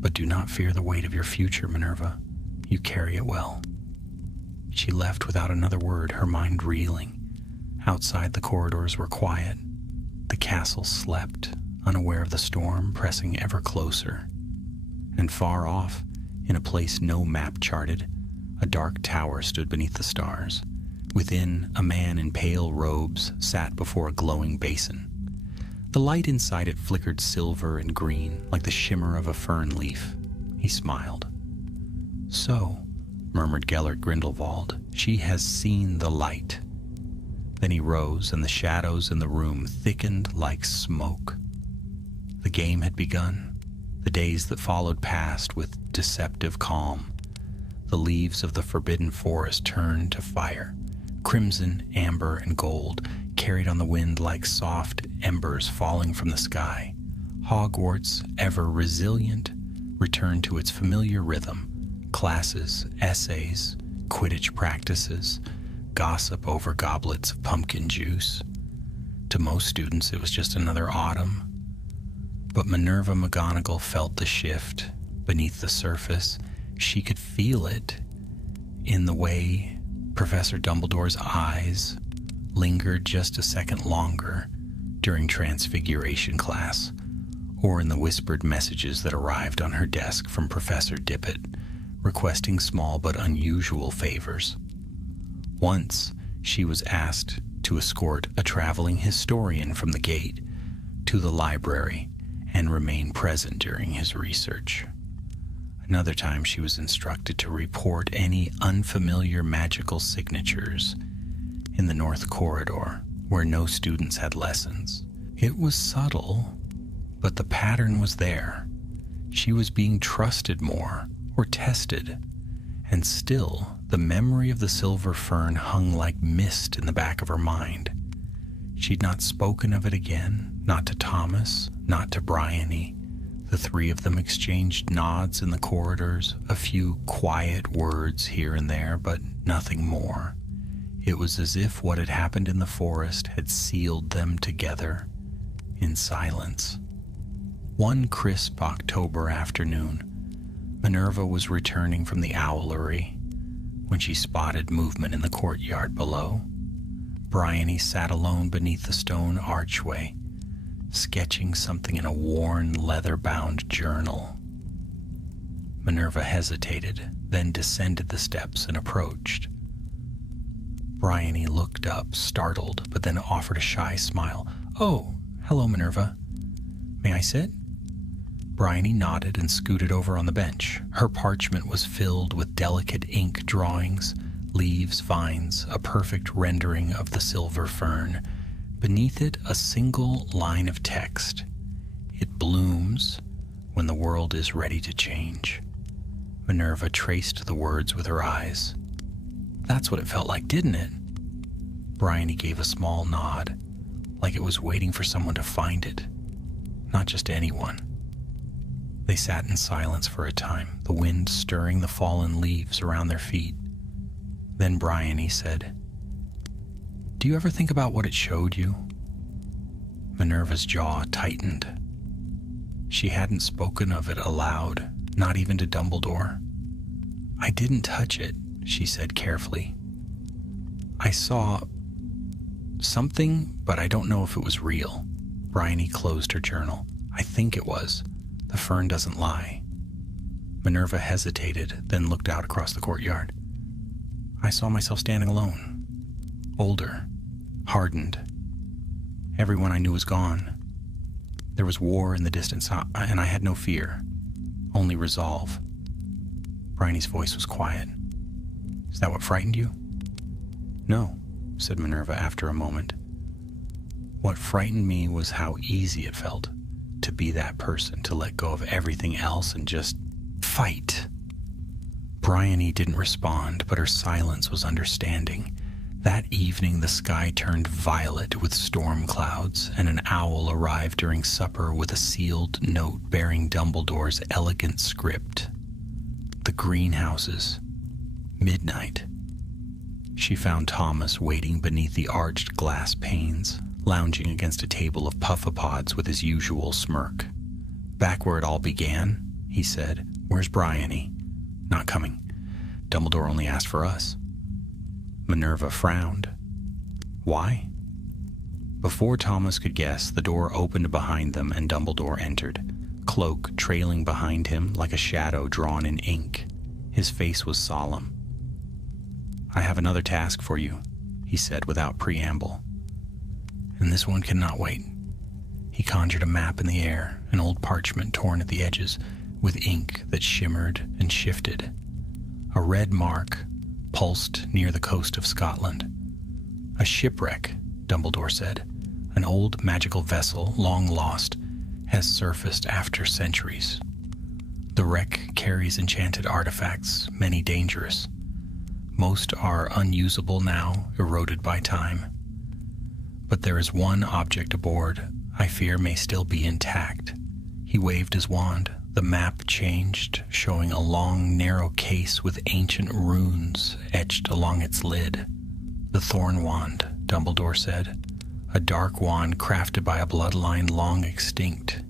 "But do not fear the weight of your future, Minerva. You carry it well." She left without another word, her mind reeling. Outside, the corridors were quiet. The castle slept, unaware of the storm pressing ever closer. And far off, in a place no map charted, a dark tower stood beneath the stars. Within, a man in pale robes sat before a glowing basin. The light inside it flickered silver and green, like the shimmer of a fern leaf. He smiled. "So," murmured Gellert Grindelwald, "she has seen the light." Then he rose, and the shadows in the room thickened like smoke. The game had begun. The days that followed passed with deceptive calm. The leaves of the forbidden forest turned to fire, crimson, amber, and gold, carried on the wind like soft embers falling from the sky. Hogwarts, ever resilient, returned to its familiar rhythm: classes, essays, Quidditch practices, gossip over goblets of pumpkin juice. To most students, it was just another autumn. But Minerva McGonagall felt the shift beneath the surface. She could feel it in the way Professor Dumbledore's eyes lingered just a second longer during Transfiguration class, or in the whispered messages that arrived on her desk from Professor Dippet, requesting small but unusual favors. Once, she was asked to escort a traveling historian from the gate to the library and remain present during his research. Another time, she was instructed to report any unfamiliar magical signatures in the North Corridor, where no students had lessons. It was subtle, but the pattern was there. She was being trusted more, or tested, and still the memory of the silver fern hung like mist in the back of her mind. She'd not spoken of it again, not to Thomas, not to Bryony. The three of them exchanged nods in the corridors, a few quiet words here and there, but nothing more. It was as if what had happened in the forest had sealed them together in silence. One crisp October afternoon, Minerva was returning from the owlery when she spotted movement in the courtyard below. Bryony sat alone beneath the stone archway, sketching something in a worn, leather-bound journal. Minerva hesitated, then descended the steps and approached. Bryony looked up, startled, but then offered a shy smile. "Oh, hello, Minerva. May I sit?" Bryony nodded and scooted over on the bench. Her parchment was filled with delicate ink drawings, leaves, vines, a perfect rendering of the silver fern. Beneath it, a single line of text. "It blooms when the world is ready to change." Minerva traced the words with her eyes. "That's what it felt like, didn't it?" Bryony gave a small nod, like it was waiting for someone to find it, not just anyone. They sat in silence for a time, the wind stirring the fallen leaves around their feet. Then Bryony said, "Do you ever think about what it showed you?" Minerva's jaw tightened. She hadn't spoken of it aloud, not even to Dumbledore. "I didn't touch it," she said carefully. "I saw something, but I don't know if it was real." Bryony closed her journal. "I think it was. The fern doesn't lie." Minerva hesitated, then looked out across the courtyard. "I saw myself standing alone. Older. Hardened. Everyone I knew was gone. There was war in the distance, and I had no fear. Only resolve." Bryony's voice was quiet. "Is that what frightened you?" "No," said Minerva after a moment. "What frightened me was how easy it felt to be that person, to let go of everything else and just fight." Bryony didn't respond, but her silence was understanding. That evening, the sky turned violet with storm clouds, and an owl arrived during supper with a sealed note bearing Dumbledore's elegant script. The greenhouses. Midnight. She found Thomas waiting beneath the arched glass panes, lounging against a table of puffapods with his usual smirk. "Back where it all began," he said. "Where's Bryony?" "Not coming. Dumbledore only asked for us." Minerva frowned. "Why?" Before Thomas could guess, the door opened behind them and Dumbledore entered, cloak trailing behind him like a shadow drawn in ink. His face was solemn. "I have another task for you," he said without preamble. "And this one cannot wait." He conjured a map in the air, an old parchment torn at the edges, with ink that shimmered and shifted. A red mark pulsed near the coast of Scotland. "A shipwreck," Dumbledore said. "An old magical vessel, long lost, has surfaced after centuries. The wreck carries enchanted artifacts, many dangerous. Most are unusable now, eroded by time. But there is one object aboard I fear may still be intact." He waved his wand. The map changed, showing a long, narrow case with ancient runes etched along its lid. "The Thorn Wand," Dumbledore said. "A dark wand crafted by a bloodline long extinct.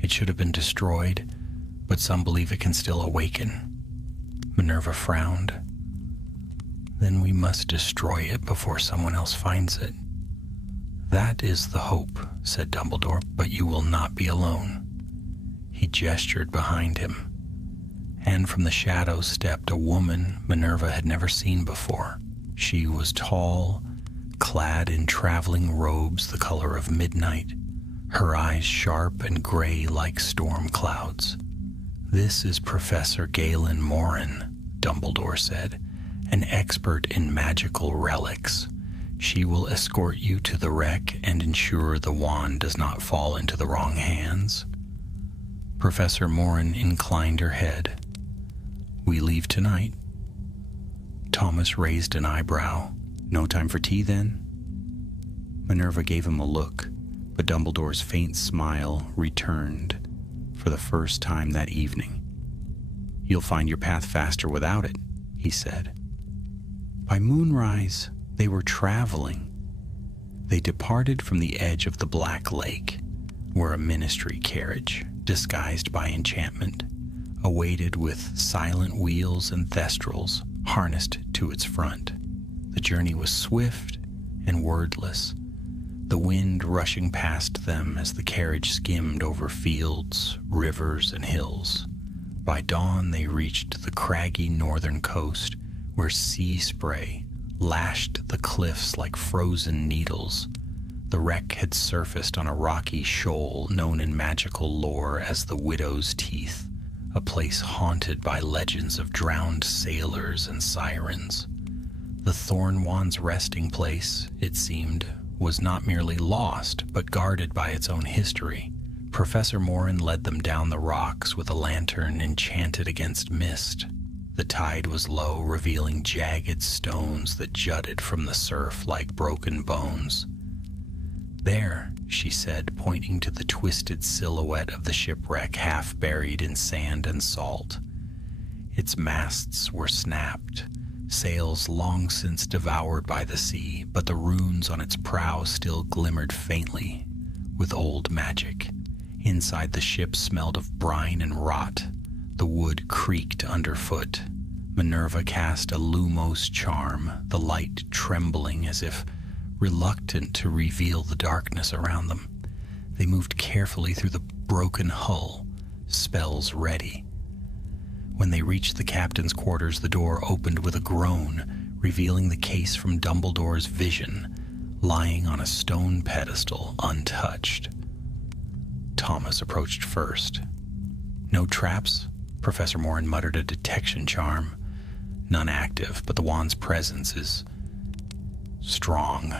It should have been destroyed, but some believe it can still awaken." Minerva frowned. "Then we must destroy it before someone else finds it." "That is the hope," said Dumbledore, "but you will not be alone." He gestured behind him, and from the shadows stepped a woman Minerva had never seen before. She was tall, clad in traveling robes the color of midnight, her eyes sharp and gray like storm clouds. "This is Professor Galen Morin," Dumbledore said, "an expert in magical relics. She will escort you to the wreck and ensure the wand does not fall into the wrong hands." Professor Morin inclined her head. "We leave tonight?" Thomas raised an eyebrow. "No time for tea, then?" Minerva gave him a look, but Dumbledore's faint smile returned for the first time that evening. "You'll find your path faster without it," he said. By moonrise, they were traveling. They departed from the edge of the Black Lake, where a ministry carriage, disguised by enchantment, awaited with silent wheels and thestrals harnessed to its front. The journey was swift and wordless, the wind rushing past them as the carriage skimmed over fields, rivers, and hills. By dawn, they reached the craggy northern coast, where sea spray lashed the cliffs like frozen needles. The wreck had surfaced on a rocky shoal known in magical lore as the Widow's Teeth, a place haunted by legends of drowned sailors and sirens. The Thornwand's resting place, it seemed, was not merely lost, but guarded by its own history. Professor Morin led them down the rocks with a lantern enchanted against mist. The tide was low, revealing jagged stones that jutted from the surf like broken bones. "There," she said, pointing to the twisted silhouette of the shipwreck half buried in sand and salt. Its masts were snapped, sails long since devoured by the sea, but the runes on its prow still glimmered faintly with old magic. Inside, the ship smelled of brine and rot. The wood creaked underfoot. Minerva cast a Lumos charm, the light trembling as if reluctant to reveal the darkness around them. They moved carefully through the broken hull, spells ready. When they reached the captain's quarters, the door opened with a groan, revealing the case from Dumbledore's vision, lying on a stone pedestal, untouched. Thomas approached first. "No traps?" Professor Morin muttered a detection charm. "None active, but the wand's presence is strong."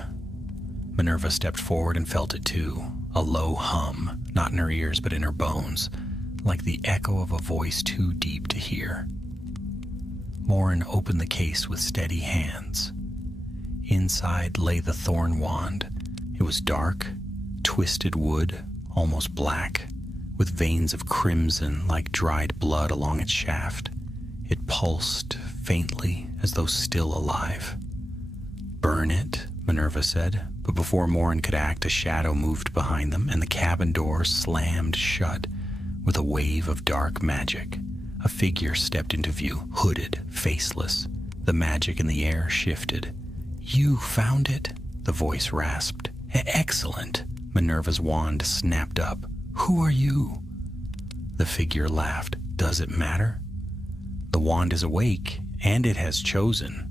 Minerva stepped forward and felt it too, a low hum, not in her ears but in her bones, like the echo of a voice too deep to hear. Morin opened the case with steady hands. Inside lay the thorn wand. It was dark, twisted wood, almost black, with veins of crimson like dried blood along its shaft. It pulsed faintly as though still alive. "Burn it," Minerva said, but before Morin could act, a shadow moved behind them, and the cabin door slammed shut with a wave of dark magic. A figure stepped into view, hooded, faceless. The magic in the air shifted. "You found it?" the voice rasped. "Excellent." Minerva's wand snapped up. "Who are you?" The figure laughed. "Does it matter? The wand is awake, and it has chosen."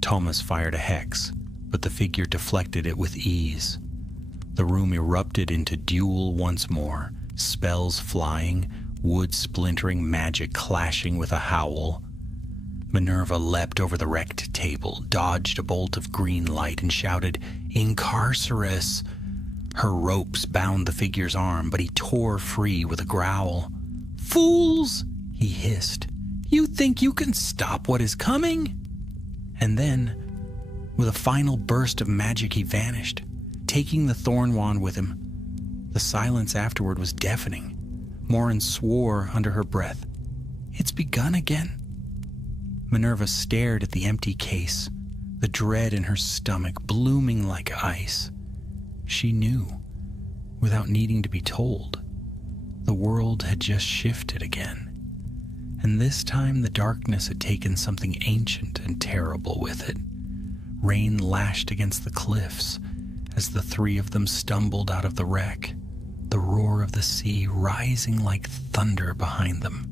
Thomas fired a hex, but the figure deflected it with ease. The room erupted into duel once more, spells flying, wood splintering, magic clashing with a howl. Minerva leapt over the wrecked table, dodged a bolt of green light, and shouted, "Incarcerus!" Her ropes bound the figure's arm, but he tore free with a growl. "Fools!" he hissed. "You think you can stop what is coming?" And then, with a final burst of magic, he vanished, taking the thorn wand with him. The silence afterward was deafening. Morin swore under her breath. "It's begun again." Minerva stared at the empty case, the dread in her stomach blooming like ice. She knew, without needing to be told. The world had just shifted again, and this time the darkness had taken something ancient and terrible with it. Rain lashed against the cliffs as the three of them stumbled out of the wreck, the roar of the sea rising like thunder behind them.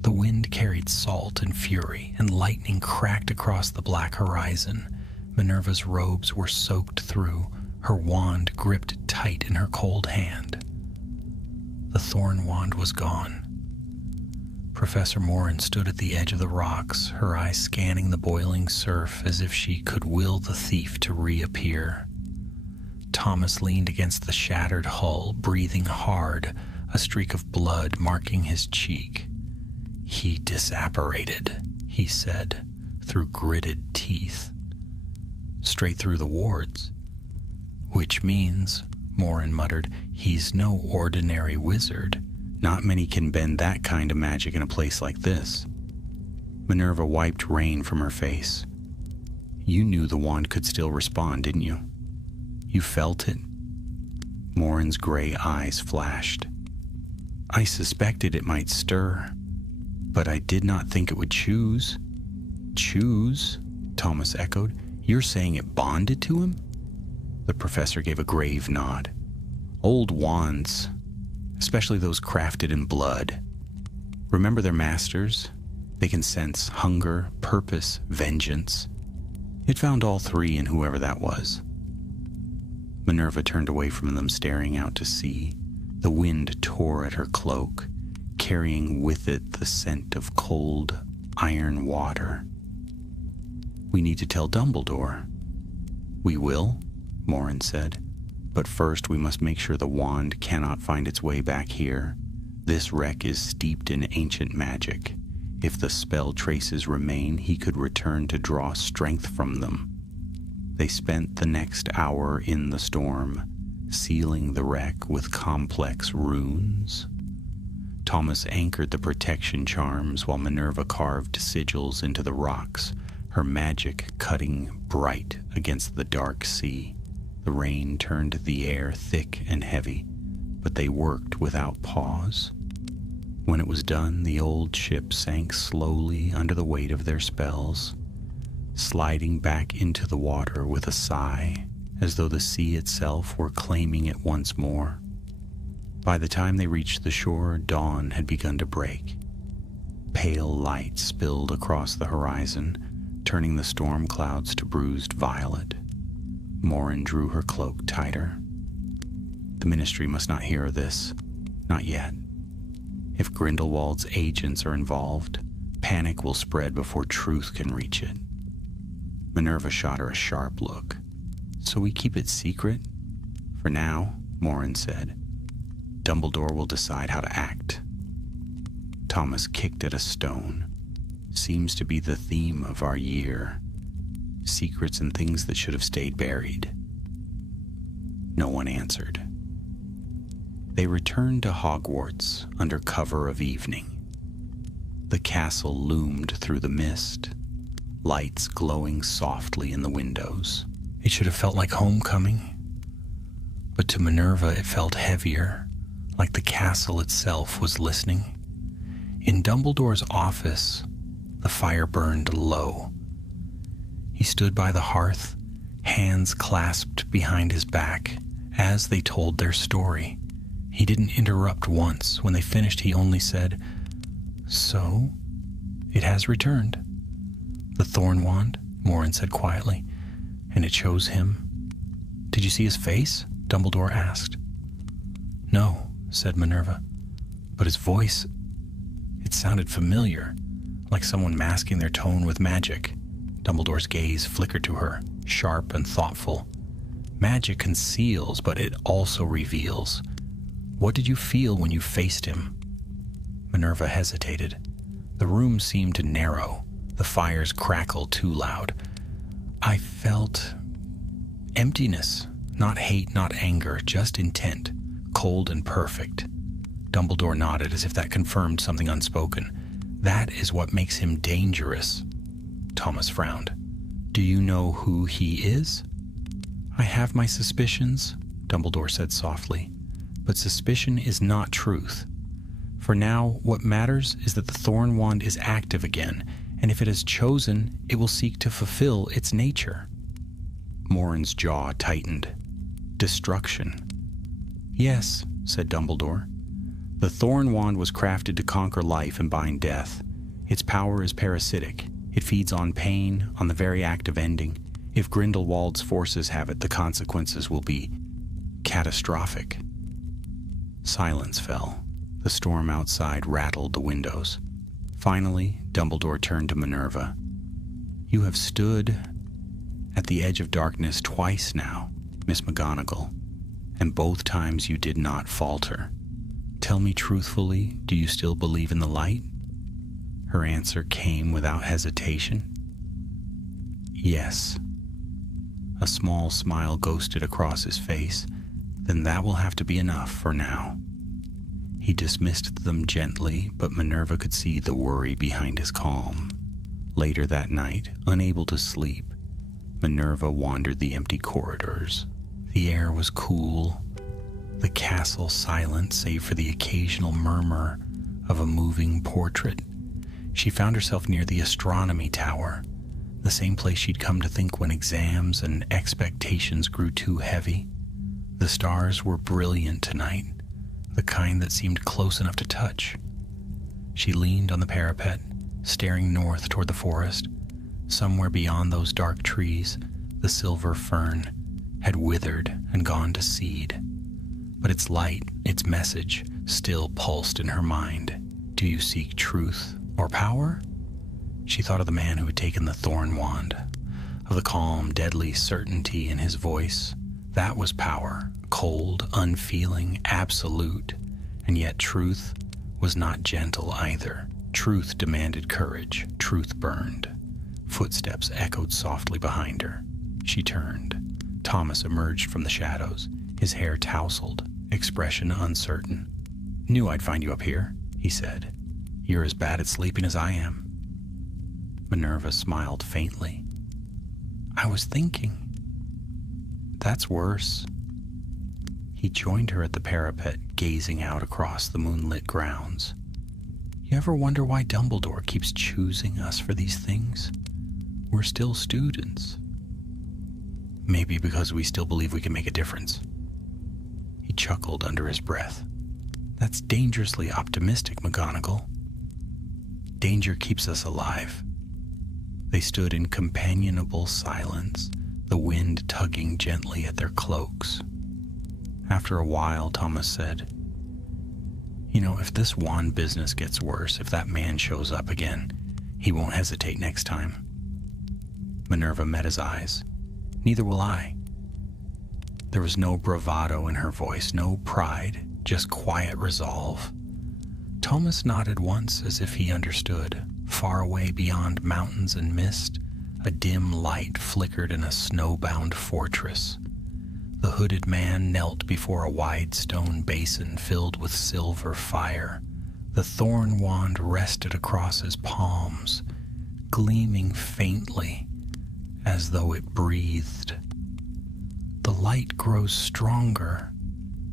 The wind carried salt and fury, and lightning cracked across the black horizon. Minerva's robes were soaked through, her wand gripped tight in her cold hand. The thorn wand was gone. Professor Morin stood at the edge of the rocks, her eyes scanning the boiling surf as if she could will the thief to reappear. Thomas leaned against the shattered hull, breathing hard, a streak of blood marking his cheek. "He disapparated," he said, through gritted teeth. "Straight through the wards." "Which means," Morin muttered, "he's no ordinary wizard. Not many can bend that kind of magic in a place like this." Minerva wiped rain from her face. "You knew the wand could still respond, didn't you? You felt it?" Morin's gray eyes flashed. I suspected it might stir, but I did not think it would choose. Choose? Thomas echoed. You're saying it bonded to him? The professor gave a grave nod. Old wands, especially those crafted in blood. Remember their masters? They can sense hunger, purpose, vengeance. It found all three in whoever that was. Minerva turned away from them, staring out to sea. The wind tore at her cloak, carrying with it the scent of cold, iron water. We need to tell Dumbledore. We will, Morin said. But first we must make sure the wand cannot find its way back here. This wreck is steeped in ancient magic. If the spell traces remain, he could return to draw strength from them. They spent the next hour in the storm, sealing the wreck with complex runes. Thomas anchored the protection charms while Minerva carved sigils into the rocks, her magic cutting bright against the dark sea. The rain turned the air thick and heavy, but they worked without pause. When it was done, the old ship sank slowly under the weight of their spells, sliding back into the water with a sigh, as though the sea itself were claiming it once more. By the time they reached the shore, dawn had begun to break. Pale light spilled across the horizon, turning the storm clouds to bruised violet. Morin drew her cloak tighter. The Ministry must not hear of this. Not yet. If Grindelwald's agents are involved, panic will spread before truth can reach it. Minerva shot her a sharp look. So we keep it secret? For now, Morin said. Dumbledore will decide how to act. Thomas kicked at a stone. Seems to be the theme of our year. Secrets and things that should have stayed buried. No one answered. They returned to Hogwarts under cover of evening. The castle loomed through the mist, lights glowing softly in the windows. It should have felt like homecoming, but to Minerva it felt heavier, like the castle itself was listening. In Dumbledore's office, the fire burned low. He stood by the hearth, hands clasped behind his back, as they told their story. He didn't interrupt once. When they finished, he only said, "So, it has returned." "The thorn wand," Morin said quietly, "and it chose him." "Did you see his face?" Dumbledore asked. "No," said Minerva, "but his voice, it sounded familiar, like someone masking their tone with magic." Dumbledore's gaze flickered to her, sharp and thoughtful. "Magic conceals, but it also reveals. What did you feel when you faced him?" Minerva hesitated. The room seemed to narrow, the fires crackled too loud. "I felt emptiness, not hate, not anger, just intent, cold and perfect." Dumbledore nodded as if that confirmed something unspoken. "That is what makes him dangerous." Thomas frowned. "Do you know who he is?" "I have my suspicions," Dumbledore said softly. "But suspicion is not truth. For now, what matters is that the thorn wand is active again, and if it is chosen, it will seek to fulfill its nature." Morin's jaw tightened. "Destruction." "Yes," said Dumbledore. "The thorn wand was crafted to conquer life and bind death. Its power is parasitic. It feeds on pain, on the very act of ending. If Grindelwald's forces have it, the consequences will be catastrophic." Silence fell. The storm outside rattled the windows. Finally, Dumbledore turned to Minerva. "You have stood at the edge of darkness twice now, Miss McGonagall, and both times you did not falter. Tell me truthfully, do you still believe in the light?" Her answer came without hesitation. "Yes." A small smile ghosted across his face. "Then that will have to be enough for now." He dismissed them gently, but Minerva could see the worry behind his calm. Later that night, unable to sleep, Minerva wandered the empty corridors. The air was cool, the castle silent save for the occasional murmur of a moving portrait. She found herself near the astronomy tower, the same place she'd come to think when exams and expectations grew too heavy. The stars were brilliant tonight, the kind that seemed close enough to touch. She leaned on the parapet, staring north toward the forest. Somewhere beyond those dark trees, the silver fern had withered and gone to seed. But its light, its message, still pulsed in her mind. Do you seek truth or power? She thought of the man who had taken the thorn wand, of the calm, deadly certainty in his voice. That was power, cold, unfeeling, absolute. And yet truth was not gentle either. Truth demanded courage. Truth burned. Footsteps echoed softly behind her. She turned. Thomas emerged from the shadows, his hair tousled, expression uncertain. "Knew I'd find you up here," he said. "You're as bad at sleeping as I am." Minerva smiled faintly. "I was thinking." "That's worse." He joined her at the parapet, gazing out across the moonlit grounds. "You ever wonder why Dumbledore keeps choosing us for these things? We're still students." "Maybe because we still believe we can make a difference." He chuckled under his breath. "That's dangerously optimistic, McGonagall." "Danger keeps us alive." They stood in companionable silence, the wind tugging gently at their cloaks. After a while, Thomas said, "You know, if this wand business gets worse, if that man shows up again, he won't hesitate next time." Minerva met his eyes. "Neither will I." There was no bravado in her voice, no pride, just quiet resolve. Thomas nodded once as if he understood. Far away beyond mountains and mist, a dim light flickered in a snowbound fortress. The hooded man knelt before a wide stone basin filled with silver fire. The thorn wand rested across his palms, gleaming faintly as though it breathed. "The light grows stronger,"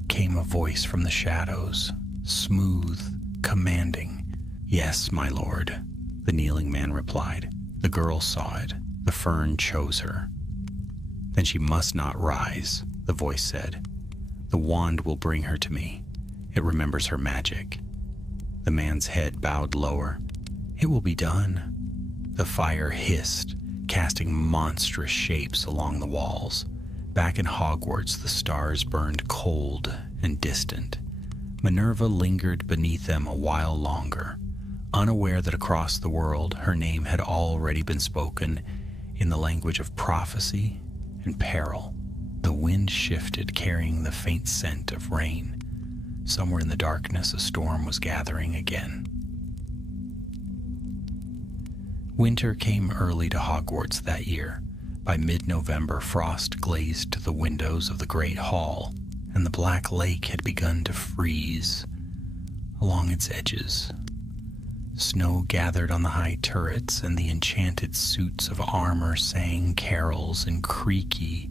came a voice from the shadows, smooth, commanding. "Yes, my lord," the kneeling man replied. The girl saw it. The fern chose her. "Then she must not rise," the voice said. "The wand will bring her to me. It remembers her magic." The man's head bowed lower. "It will be done." The fire hissed, casting monstrous shapes along the walls. Back in Hogwarts, the stars burned cold and distant. Minerva lingered beneath them a while longer, unaware that across the world her name had already been spoken in the language of prophecy and peril. The wind shifted, carrying the faint scent of rain. Somewhere in the darkness, a storm was gathering again. Winter came early to Hogwarts that year. By mid-November, frost glazed the windows of the Great Hall, and the Black Lake had begun to freeze along its edges. Snow gathered on the high turrets, and the enchanted suits of armor sang carols in creaky,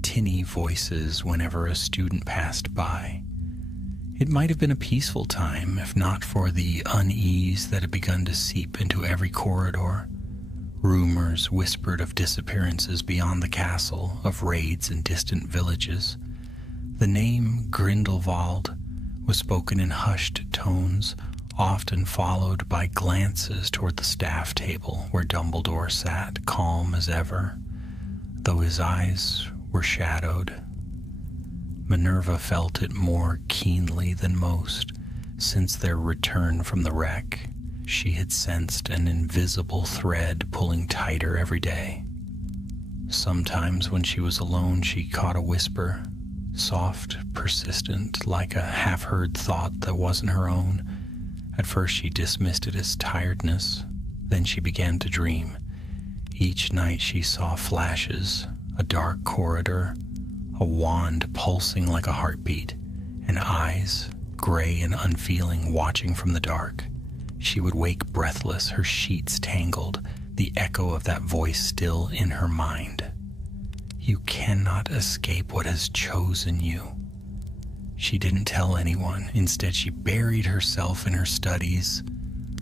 tinny voices whenever a student passed by. It might have been a peaceful time, if not for the unease that had begun to seep into every corridor. Rumors whispered of disappearances beyond the castle, of raids in distant villages. The name Grindelwald was spoken in hushed tones, often followed by glances toward the staff table where Dumbledore sat, calm as ever, though his eyes were shadowed. Minerva felt it more keenly than most. Since their return from the wreck, she had sensed an invisible thread pulling tighter every day. Sometimes when she was alone, she caught a whisper, soft, persistent, like a half-heard thought that wasn't her own. At first she dismissed it as tiredness. Then she began to dream. Each night she saw flashes, a dark corridor, a wand pulsing like a heartbeat, and eyes, gray and unfeeling, watching from the dark. She would wake breathless, her sheets tangled, the echo of that voice still in her mind. "You cannot escape what has chosen you." She didn't tell anyone. Instead, she buried herself in her studies,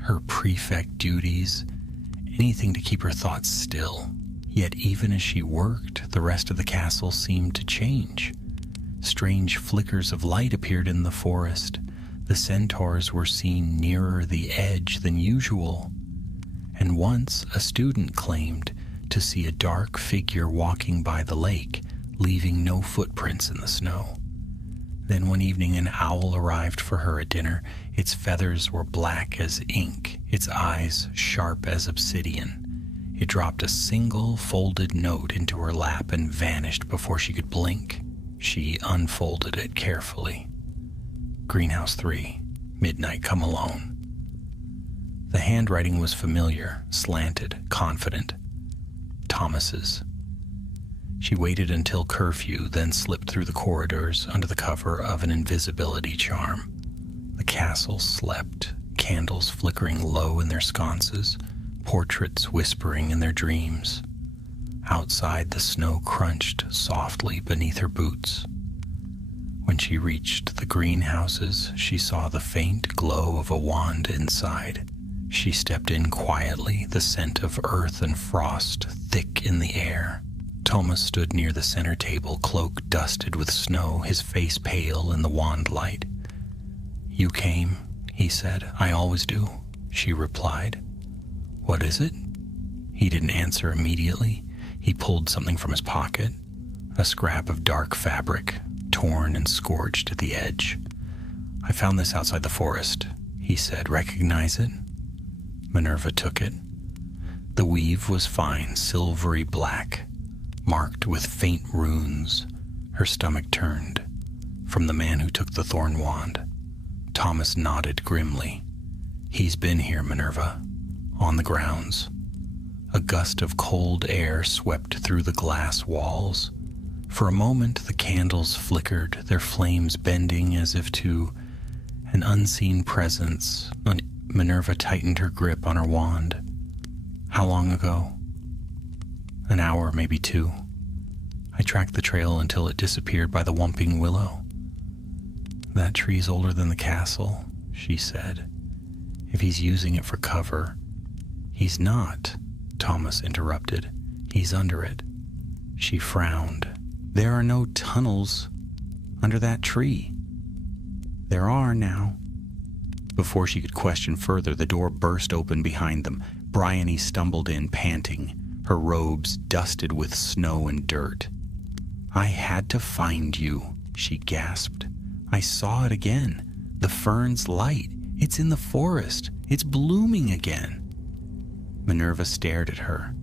her prefect duties, anything to keep her thoughts still. Yet even as she worked, the rest of the castle seemed to change. Strange flickers of light appeared in the forest. The centaurs were seen nearer the edge than usual. And once a student claimed to see a dark figure walking by the lake, leaving no footprints in the snow. Then one evening an owl arrived for her at dinner. Its feathers were black as ink, its eyes sharp as obsidian. It dropped a single folded note into her lap and vanished before she could blink. She unfolded it carefully. Greenhouse 3, midnight, come alone. The handwriting was familiar, slanted, confident. Thomas's. She waited until curfew, then slipped through the corridors under the cover of an invisibility charm. The castle slept, candles flickering low in their sconces, portraits whispering in their dreams. Outside, the snow crunched softly beneath her boots. When she reached the greenhouses, she saw the faint glow of a wand inside. She stepped in quietly, the scent of earth and frost thick in the air. Thomas stood near the center table, cloak dusted with snow, his face pale in the wand light. "You came," he said. "I always do," she replied. "What is it?" He didn't answer immediately. He pulled something from his pocket, a scrap of dark fabric, torn and scorched at the edge. "I found this outside the forest," he said. "Recognize it?" Minerva took it. The weave was fine, silvery black, marked with faint runes. Her stomach turned. From the man who took the thorn wand. Thomas nodded grimly. "He's been here, Minerva, on the grounds." A gust of cold air swept through the glass walls. For a moment, the candles flickered, their flames bending as if to an unseen presence. Minerva tightened her grip on her wand. "How long ago?" "An hour, maybe 2. I tracked the trail until it disappeared by the Whomping Willow." "That tree's older than the castle," she said. "If he's using it for cover..." "He's not," Thomas interrupted. "He's under it." She frowned. "There are no tunnels under that tree." "There are now." Before she could question further, the door burst open behind them. Bryony stumbled in, panting, her robes dusted with snow and dirt. "I had to find you," she gasped. "I saw it again. The Fern's light. It's in the forest. It's blooming again." Minerva stared at her.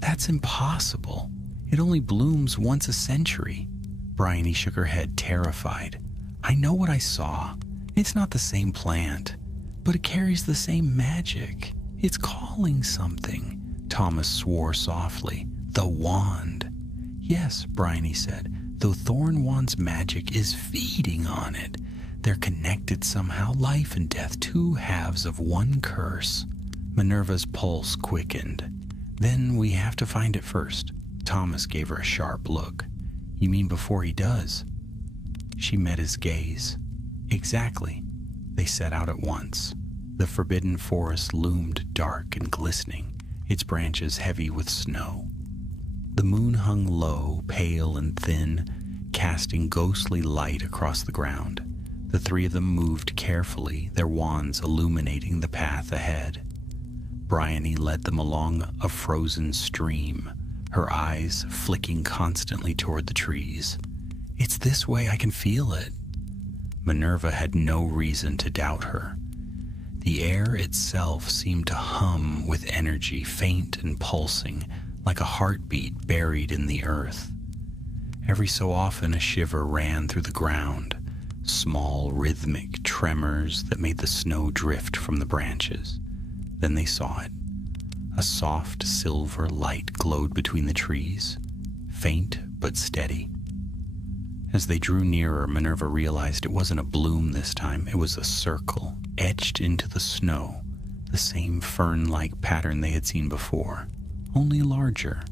"That's impossible. It only blooms once a century." Bryony shook her head, terrified. "I know what I saw. It's not the same plant, but it carries the same magic. It's calling something." Thomas swore softly. "The wand." "Yes," Bryony said, "though Thorn Wand's magic is feeding on it. They're connected somehow, life and death, 2 halves of one curse." Minerva's pulse quickened. "Then we have to find it first." Thomas gave her a sharp look. "You mean before he does?" She met his gaze. "Exactly." They set out at once. The forbidden forest loomed dark and glistening, its branches heavy with snow. The moon hung low, pale and thin, casting ghostly light across the ground. The 3 of them moved carefully, their wands illuminating the path ahead. Bryony led them along a frozen stream, her eyes flicking constantly toward the trees. "It's this way, I can feel it." Minerva had no reason to doubt her. The air itself seemed to hum with energy, faint and pulsing, like a heartbeat buried in the earth. Every so often a shiver ran through the ground, small rhythmic tremors that made the snow drift from the branches. Then they saw it. A soft silver light glowed between the trees, faint but steady. As they drew nearer, Minerva realized it wasn't a bloom this time. It was a circle, etched into the snow, the same fern-like pattern they had seen before, only larger.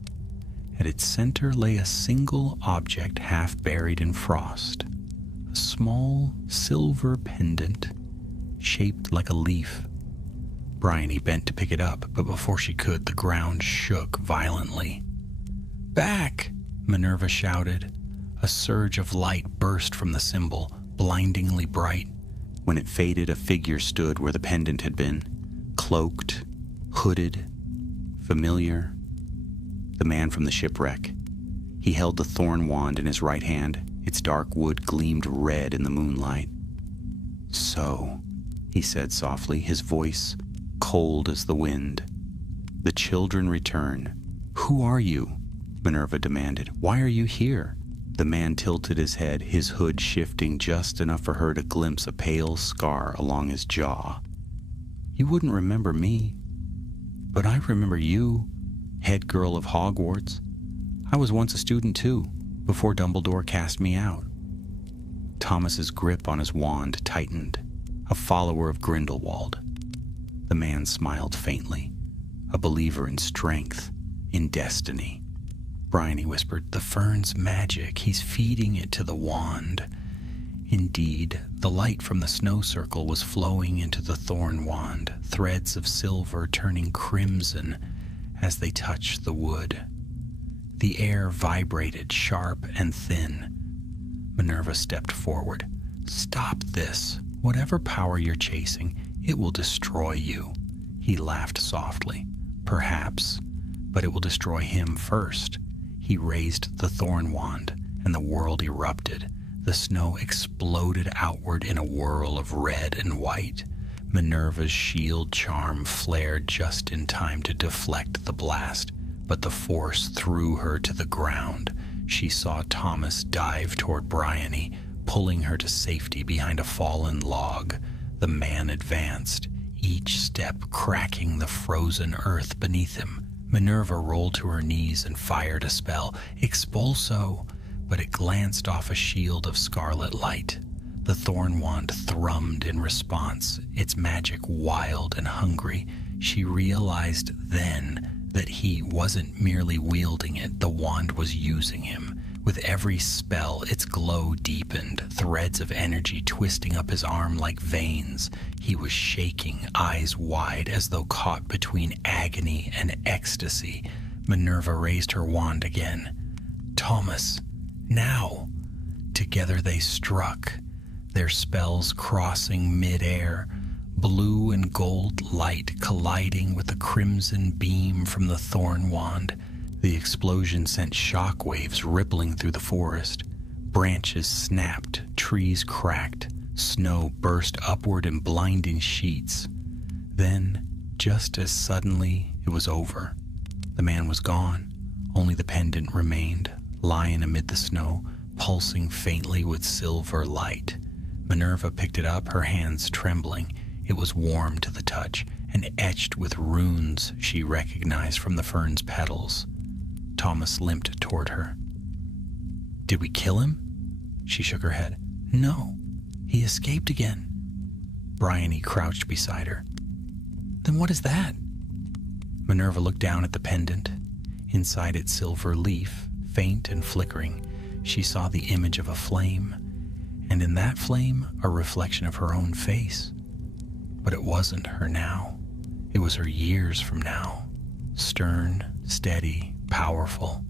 At its center lay a single object half buried in frost, a small silver pendant shaped like a leaf. Bryony bent to pick it up, but before she could, the ground shook violently. "Back!" Minerva shouted. A surge of light burst from the symbol, blindingly bright. When it faded, a figure stood where the pendant had been, cloaked, hooded, familiar. The man from the shipwreck. He held the thorn wand in his right hand. Its dark wood gleamed red in the moonlight. "So," he said softly, his voice cold as the wind. "The children return. Who are you?" Minerva demanded. "Why are you here?" The man tilted his head, his hood shifting just enough for her to glimpse a pale scar along his jaw. "You wouldn't remember me, but I remember you, head girl of Hogwarts. I was once a student too, before Dumbledore cast me out." Thomas's grip on his wand tightened. A follower of Grindelwald. The man smiled faintly. A believer in strength, in destiny. Bryony whispered, "The Fern's magic. He's feeding it to the wand." Indeed, the light from the snow circle was flowing into the thorn wand, threads of silver turning crimson as they touched the wood. The air vibrated sharp and thin. Minerva stepped forward. "Stop this. Whatever power you're chasing, it will destroy you." He laughed softly. "Perhaps, but it will destroy him first." He raised the thorn wand, and the world erupted. The snow exploded outward in a whirl of red and white. Minerva's shield charm flared just in time to deflect the blast, but the force threw her to the ground. She saw Thomas dive toward Bryony, pulling her to safety behind a fallen log. The man advanced, each step cracking the frozen earth beneath him. Minerva rolled to her knees and fired a spell, Expulso, but it glanced off a shield of scarlet light. The thorn wand thrummed in response, its magic wild and hungry. She realized then that he wasn't merely wielding it, the wand was using him. With every spell, its glow deepened, threads of energy twisting up his arm like veins. He was shaking, eyes wide, as though caught between agony and ecstasy. Minerva raised her wand again. "Thomas, now!" Together they struck, their spells crossing mid-air, blue and gold light colliding with the crimson beam from the thorn wand. The explosion sent shockwaves rippling through the forest. Branches snapped, trees cracked, snow burst upward in blinding sheets. Then, just as suddenly, it was over. The man was gone. Only the pendant remained, lying amid the snow, pulsing faintly with silver light. Minerva picked it up, her hands trembling. It was warm to the touch and etched with runes she recognized from the fern's petals. Thomas limped toward her. "Did we kill him?" She shook her head. "No, he escaped again." Bryony crouched beside her. "Then what is that?" Minerva looked down at the pendant. Inside its silver leaf, faint and flickering, she saw the image of a flame, and in that flame, a reflection of her own face. But it wasn't her now. It was her years from now. Stern, steady, powerful,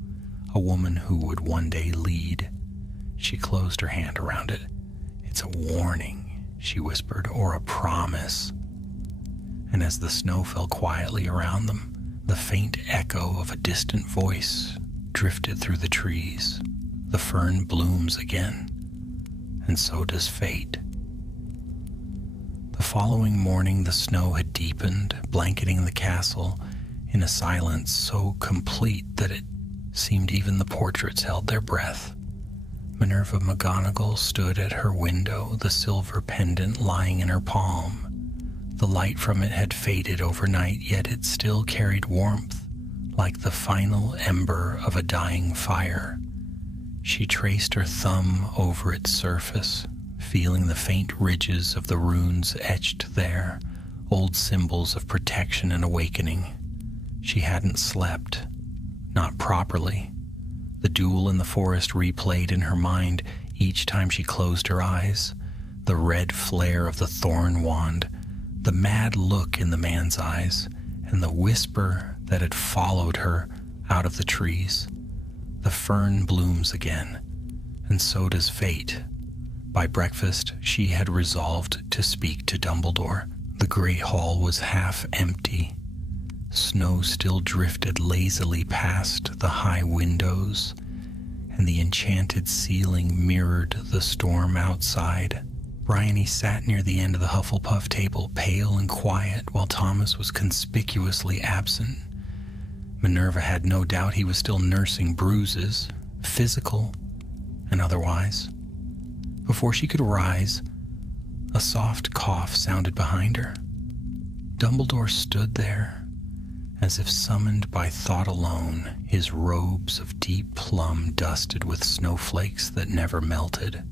a woman who would one day lead. She closed her hand around it. "It's a warning," she whispered, "or a promise." And as the snow fell quietly around them, the faint echo of a distant voice drifted through the trees. The fern blooms again, and so does fate. The following morning, the snow had deepened, blanketing the castle in a silence so complete that it seemed even the portraits held their breath. Minerva McGonagall stood at her window, the silver pendant lying in her palm. The light from it had faded overnight, yet it still carried warmth, like the final ember of a dying fire. She traced her thumb over its surface, feeling the faint ridges of the runes etched there, old symbols of protection and awakening. She hadn't slept, not properly. The duel in the forest replayed in her mind, Each time she closed her eyes, the red flare of the thorn wand, the mad look in the man's eyes, and the whisper that had followed her out of the trees. The fern blooms again, and so does fate. By breakfast, she had resolved to speak to Dumbledore. The great hall was half empty. Snow still drifted lazily past the high windows, and the enchanted ceiling mirrored the storm outside. Bryony sat near the end of the Hufflepuff table, pale and quiet, while Thomas was conspicuously absent. Minerva had no doubt he was still nursing bruises, physical and otherwise. Before she could rise, a soft cough sounded behind her. Dumbledore stood there, as if summoned by thought alone, his robes of deep plum dusted with snowflakes that never melted.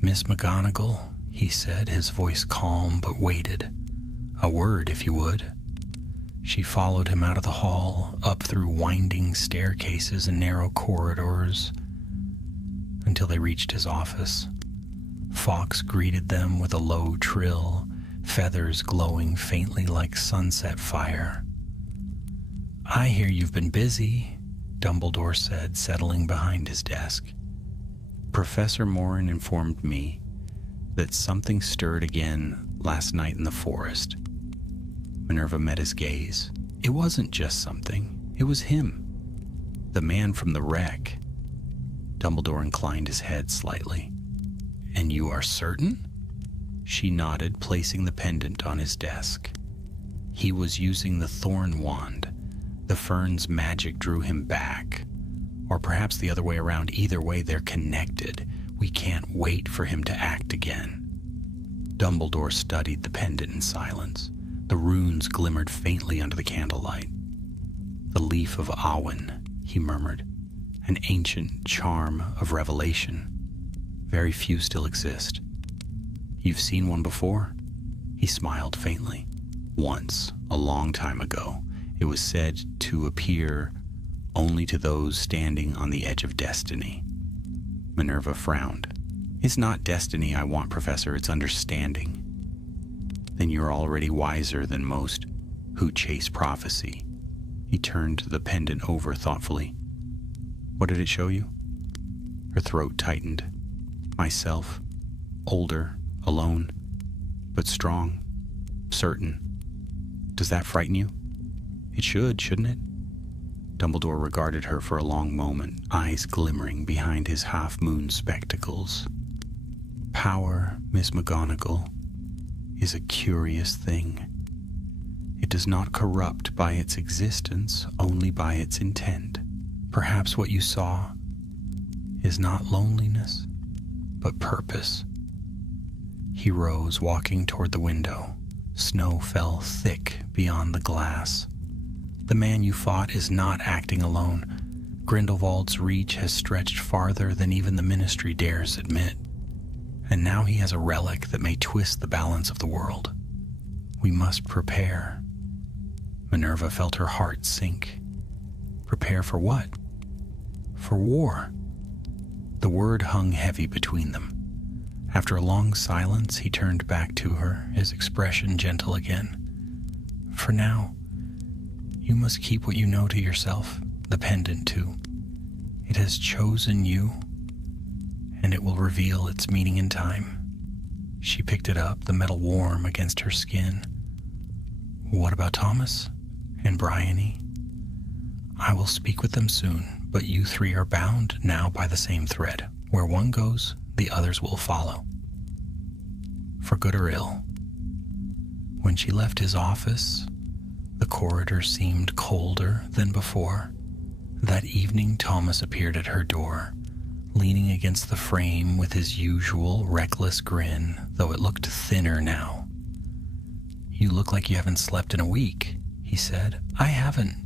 "Miss McGonagall," he said, his voice calm but weighted. "A word, if you would." She followed him out of the hall, up through winding staircases and narrow corridors, until they reached his office. Fawkes greeted them with a low trill, feathers glowing faintly like sunset fire. "I hear you've been busy," Dumbledore said, settling behind his desk. "Professor Morin informed me that something stirred again last night in the forest." Minerva met his gaze. It wasn't just something. It was him. The man from the wreck. Dumbledore inclined his head slightly. "And you are certain?" She nodded, placing the pendant on his desk. "He was using the thorn wand. The fern's magic drew him back. Or perhaps the other way around. Either way, they're connected. We can't wait for him to act again." Dumbledore studied the pendant in silence. The runes glimmered faintly under the candlelight. "The leaf of Awen," he murmured. "An ancient charm of revelation. Very few still exist." "You've seen one before?" He smiled faintly. "Once, a long time ago. It was said to appear only to those standing on the edge of destiny." Minerva frowned. "It's not destiny I want, Professor, it's understanding." "Then you're already wiser than most who chase prophecy." He turned the pendant over thoughtfully. "What did it show you?" Her throat tightened. "Myself, older, alone, but strong, certain. Does that frighten you?" "It should, shouldn't it?" Dumbledore regarded her for a long moment, eyes glimmering behind his half-moon spectacles. "Power, Miss McGonagall, is a curious thing. It does not corrupt by its existence, only by its intent. Perhaps what you saw is not loneliness, but purpose." He rose, walking toward the window. Snow fell thick beyond the glass. "The man you fought is not acting alone. Grindelwald's reach has stretched farther than even the Ministry dares admit. And now he has a relic that may twist the balance of the world. We must prepare." Minerva felt her heart sink. Prepare for what? For war. The word hung heavy between them. After a long silence, he turned back to her, his expression gentle again. "For now, you must keep what you know to yourself, the pendant too. It has chosen you, and it will reveal its meaning in time." She picked it up, the metal warm against her skin. "What about Thomas and Bryony?" "I will speak with them soon, but you three are bound now by the same thread. Where one goes, the others will follow. For good or ill." When she left his office, the corridor seemed colder than before. That evening, Thomas appeared at her door, leaning against the frame with his usual reckless grin, though it looked thinner now. "You look like you haven't slept in a week," he said. "I haven't."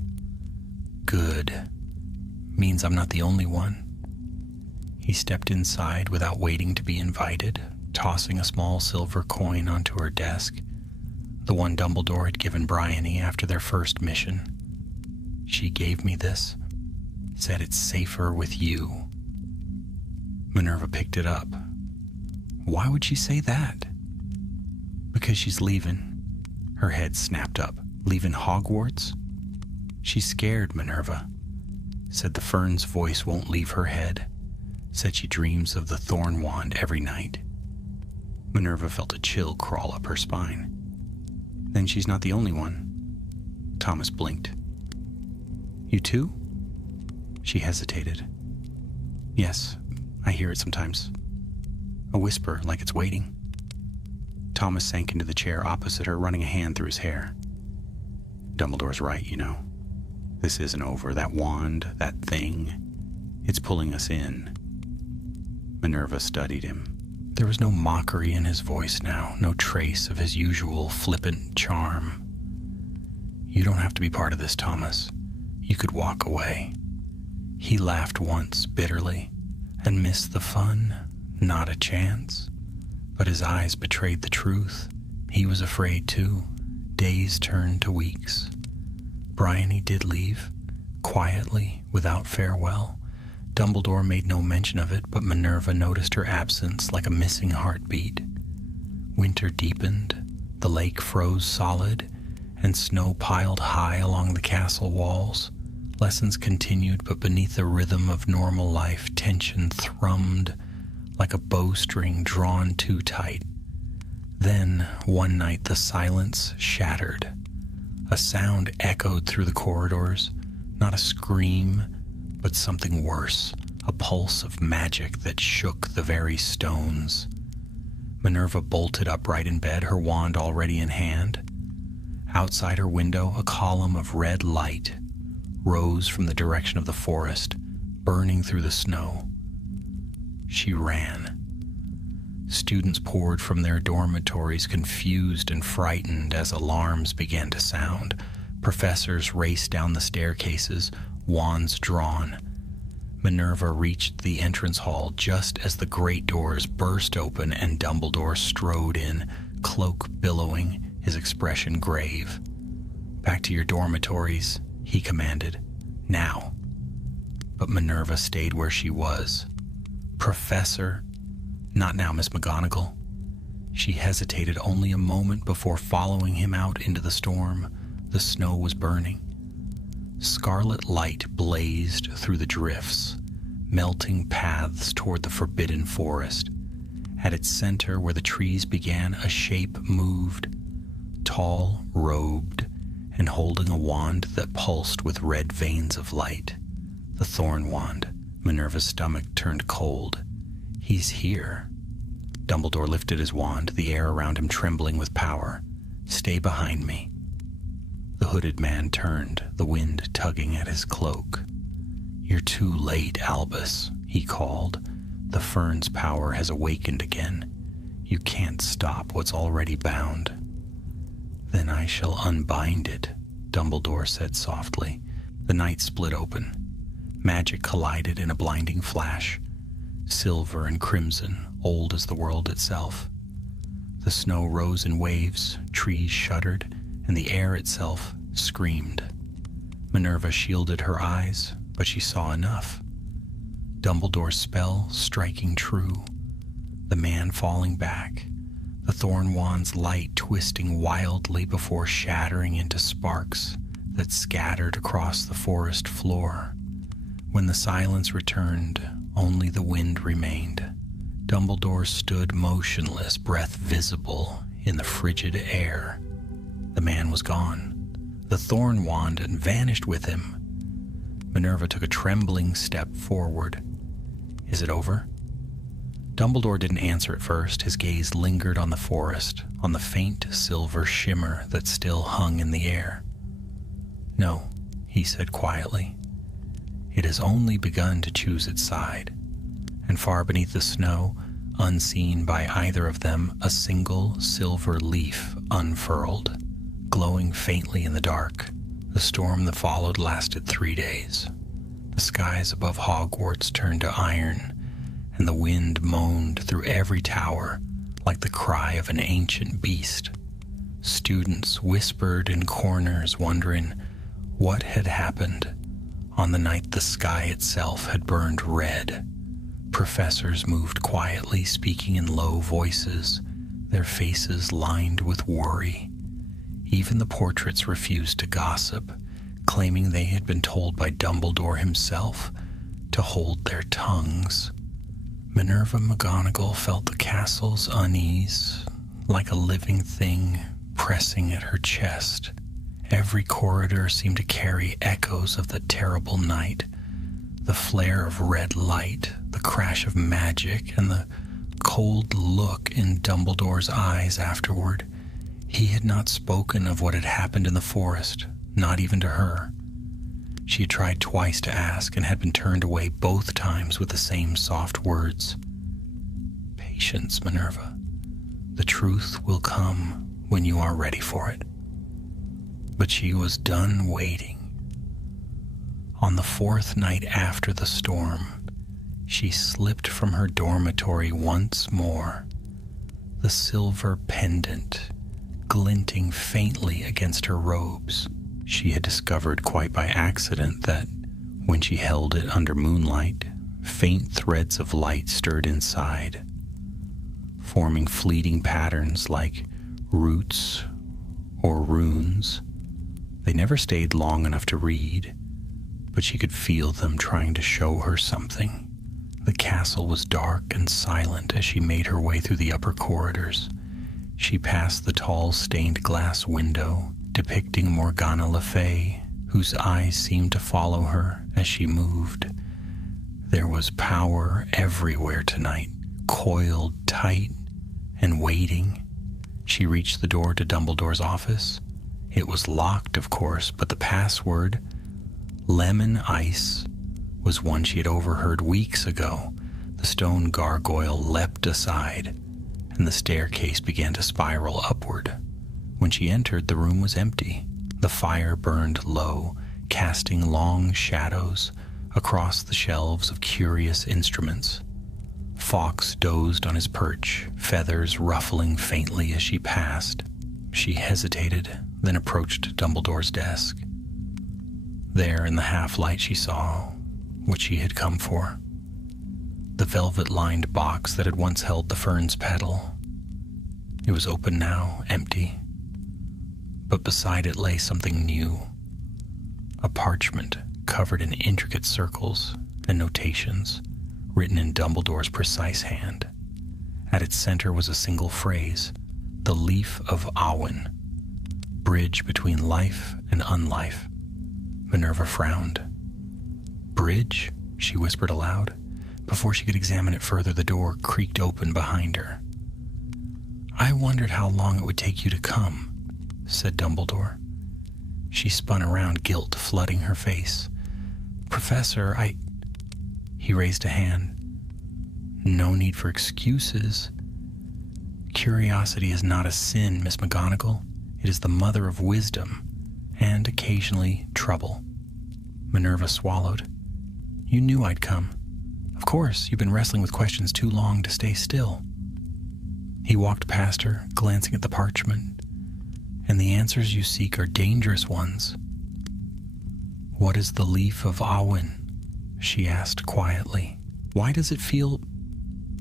"Good. Means I'm not the only one." He stepped inside without waiting to be invited, tossing a small silver coin onto her desk, the one Dumbledore had given Bryony after their first mission. "She gave me this. Said it's safer with you." Minerva picked it up. Why would she say that? Because she's leaving. Her head snapped up. Leaving Hogwarts? She's scared, Minerva. Said the Fern's voice won't leave her head. Said she dreams of the thorn wand every night. Minerva felt a chill crawl up her spine. Then she's not the only one. Thomas blinked. You too? She hesitated. Yes, I hear it sometimes. A whisper like it's waiting. Thomas sank into the chair opposite her, running a hand through his hair. Dumbledore's right, you know. This isn't over. That wand, that thing, it's pulling us in. Minerva studied him. There was no mockery in his voice now, no trace of his usual flippant charm. You don't have to be part of this, Thomas. You could walk away. He laughed once, bitterly, and missed the fun. Not a chance. But his eyes betrayed the truth. He was afraid, too. Days turned to weeks. Bryony did leave, quietly, without farewell. Dumbledore made no mention of it, but Minerva noticed her absence like a missing heartbeat. Winter deepened, the lake froze solid, and snow piled high along the castle walls. Lessons continued, but beneath the rhythm of normal life, tension thrummed like a bowstring drawn too tight. Then, one night, the silence shattered. A sound echoed through the corridors, not a scream, but something worse, a pulse of magic that shook the very stones. Minerva bolted upright in bed, her wand already in hand. Outside her window, a column of red light rose from the direction of the forest, burning through the snow. She ran. Students poured from their dormitories, confused and frightened as alarms began to sound. Professors raced down the staircases, wands drawn. Minerva reached the entrance hall just as the great doors burst open and Dumbledore strode in, cloak billowing, his expression grave. Back to your dormitories, he commanded. Now. But Minerva stayed where she was. Professor? Not now, Miss McGonagall. She hesitated only a moment before following him out into the storm. The snow was burning. Scarlet light blazed through the drifts, melting paths toward the forbidden forest. At its center, where the trees began, a shape moved, tall, robed, and holding a wand that pulsed with red veins of light. The thorn wand. Minerva's stomach turned cold. He's here. Dumbledore lifted his wand, the air around him trembling with power. Stay behind me. The hooded man turned, the wind tugging at his cloak. You're too late, Albus, he called. The Fern's power has awakened again. You can't stop what's already bound. Then I shall unbind it, Dumbledore said softly. The night split open. Magic collided in a blinding flash. Silver and crimson, old as the world itself. The snow rose in waves, trees shuddered, and the air itself screamed. Minerva shielded her eyes, but she saw enough. Dumbledore's spell striking true. The man falling back, the thorn wand's light twisting wildly before shattering into sparks that scattered across the forest floor. When the silence returned, only the wind remained. Dumbledore stood motionless, breath visible in the frigid air. The man was gone. The thorn wand had vanished with him. Minerva took a trembling step forward. Is it over? Dumbledore didn't answer at first. His gaze lingered on the forest, on the faint silver shimmer that still hung in the air. No, he said quietly. It has only begun to choose its side, and far beneath the snow, unseen by either of them, a single silver leaf unfurled, glowing faintly in the dark. The storm that followed lasted 3 days. The skies above Hogwarts turned to iron, and the wind moaned through every tower like the cry of an ancient beast. Students whispered in corners, wondering what had happened on the night the sky itself had burned red. Professors moved quietly, speaking in low voices, their faces lined with worry. Even the portraits refused to gossip, claiming they had been told by Dumbledore himself to hold their tongues. Minerva McGonagall felt the castle's unease, like a living thing pressing at her chest. Every corridor seemed to carry echoes of the terrible night, the flare of red light, the crash of magic, and the cold look in Dumbledore's eyes afterward. He had not spoken of what had happened in the forest, not even to her. She had tried twice to ask and had been turned away both times with the same soft words. Patience, Minerva. The truth will come when you are ready for it. But she was done waiting. On the fourth night after the storm, she slipped from her dormitory once more, the silver pendant glinting faintly against her robes. She had discovered quite by accident that, when she held it under moonlight, faint threads of light stirred inside, forming fleeting patterns like roots or runes. They never stayed long enough to read, but she could feel them trying to show her something. The castle was dark and silent as she made her way through the upper corridors. She passed the tall stained glass window, depicting Morgana Le Fay, whose eyes seemed to follow her as she moved. There was power everywhere tonight, coiled tight and waiting. She reached the door to Dumbledore's office. It was locked, of course, but the password, Lemon Ice, was one she had overheard weeks ago. The stone gargoyle leapt aside, and the staircase began to spiral upward. When she entered, the room was empty. The fire burned low, casting long shadows across the shelves of curious instruments. Fawkes dozed on his perch, feathers ruffling faintly as she passed. She hesitated, then approached Dumbledore's desk. There, in the half-light, she saw what she had come for. The velvet-lined box that had once held the Fern's petal. It was open now, empty. But beside it lay something new. A parchment covered in intricate circles and notations, written in Dumbledore's precise hand. At its center was a single phrase, the leaf of Awen, bridge between life and unlife. Minerva frowned. Bridge? She whispered aloud. Before she could examine it further, the door creaked open behind her. I wondered how long it would take you to come, said Dumbledore. She spun around, guilt flooding her face. Professor, He raised a hand. No need for excuses. Curiosity is not a sin, Miss McGonagall. It is the mother of wisdom, and occasionally trouble. Minerva swallowed. You knew I'd come. Of course, you've been wrestling with questions too long to stay still. He walked past her, glancing at the parchment. And the answers you seek are dangerous ones. What is the leaf of Awen? She asked quietly. Why does it feel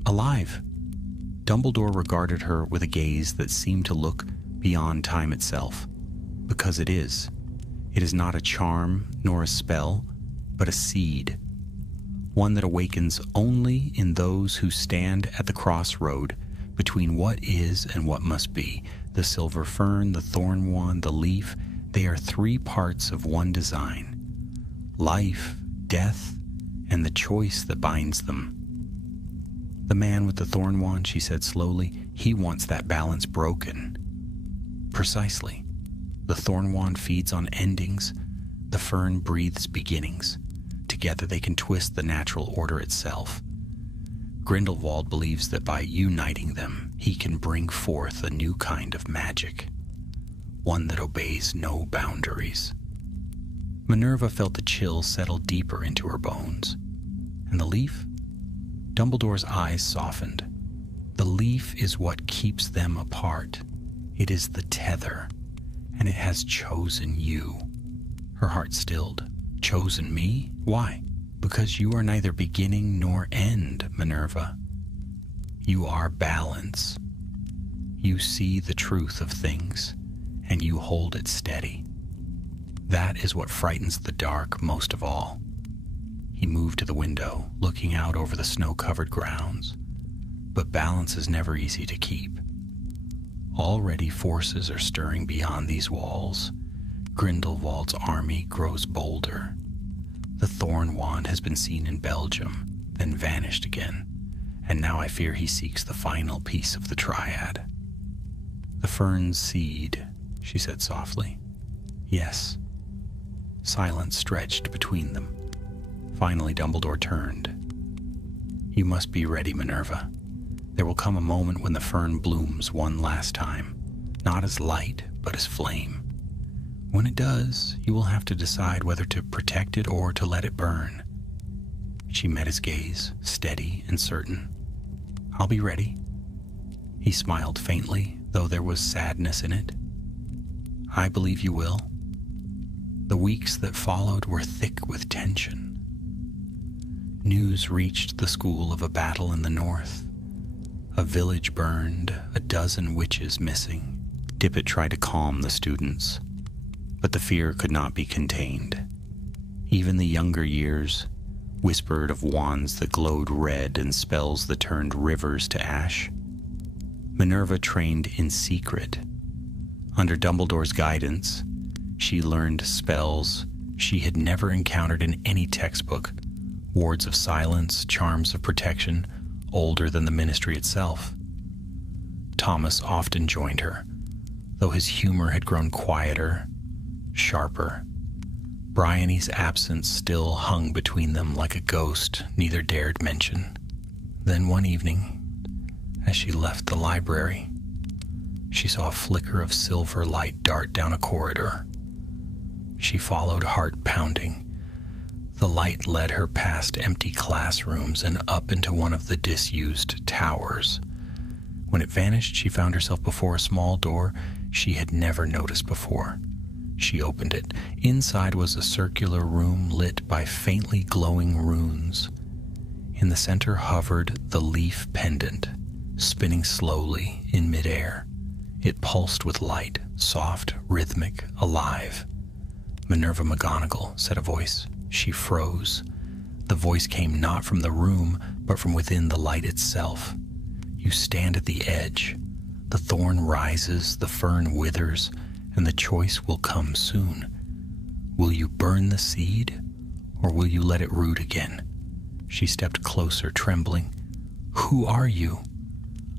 alive? Dumbledore regarded her with a gaze that seemed to look beyond time itself. Because it is. It is not a charm nor a spell, but a seed. One that awakens only in those who stand at the crossroad between what is and what must be. The silver fern, the thorn wand, the leaf, they are three parts of one design. Life, death, and the choice that binds them. The man with the thorn wand, she said slowly, he wants that balance broken. Precisely. The thorn wand feeds on endings. The fern breathes beginnings. Together they can twist the natural order itself. Grindelwald believes that by uniting them, he can bring forth a new kind of magic. One that obeys no boundaries. Minerva felt the chill settle deeper into her bones. And the leaf? Dumbledore's eyes softened. The leaf is what keeps them apart. It is the tether, and it has chosen you. Her heart stilled. Chosen me? Why? Because you are neither beginning nor end, Minerva. You are balance. You see the truth of things, and you hold it steady. That is what frightens the dark most of all. He moved to the window, looking out over the snow-covered grounds. But balance is never easy to keep. Already forces are stirring beyond these walls. Grindelwald's army grows bolder. The thorn wand has been seen in Belgium, then vanished again, and now I fear he seeks the final piece of the triad. The Fern's seed, she said softly. Yes. Silence stretched between them. Finally, Dumbledore turned. You must be ready, Minerva. There will come a moment when the Fern blooms one last time, not as light, but as flame. When it does, you will have to decide whether to protect it or to let it burn. She met his gaze, steady and certain. I'll be ready. He smiled faintly, though there was sadness in it. I believe you will. The weeks that followed were thick with tension. News reached the school of a battle in the north. A village burned, a dozen witches missing. Dippet tried to calm the students, but the fear could not be contained. Even the younger years whispered of wands that glowed red and spells that turned rivers to ash. Minerva trained in secret. Under Dumbledore's guidance, she learned spells she had never encountered in any textbook, wards of silence, charms of protection, older than the ministry itself. Thomas often joined her, though his humor had grown quieter, sharper. Bryony's absence still hung between them like a ghost neither dared mention. Then one evening, as she left the library, she saw a flicker of silver light dart down a corridor. She followed, heart pounding. The light led her past empty classrooms and up into one of the disused towers. When it vanished, she found herself before a small door she had never noticed before. She opened it. Inside was a circular room lit by faintly glowing runes. In the center hovered the leaf pendant, spinning slowly in midair. It pulsed with light, soft, rhythmic, alive. Minerva McGonagall, said a voice. She froze. The voice came not from the room, but from within the light itself. You stand at the edge. The thorn rises, the fern withers, and the choice will come soon. Will you burn the seed, or will you let it root again? She stepped closer, trembling. Who are you?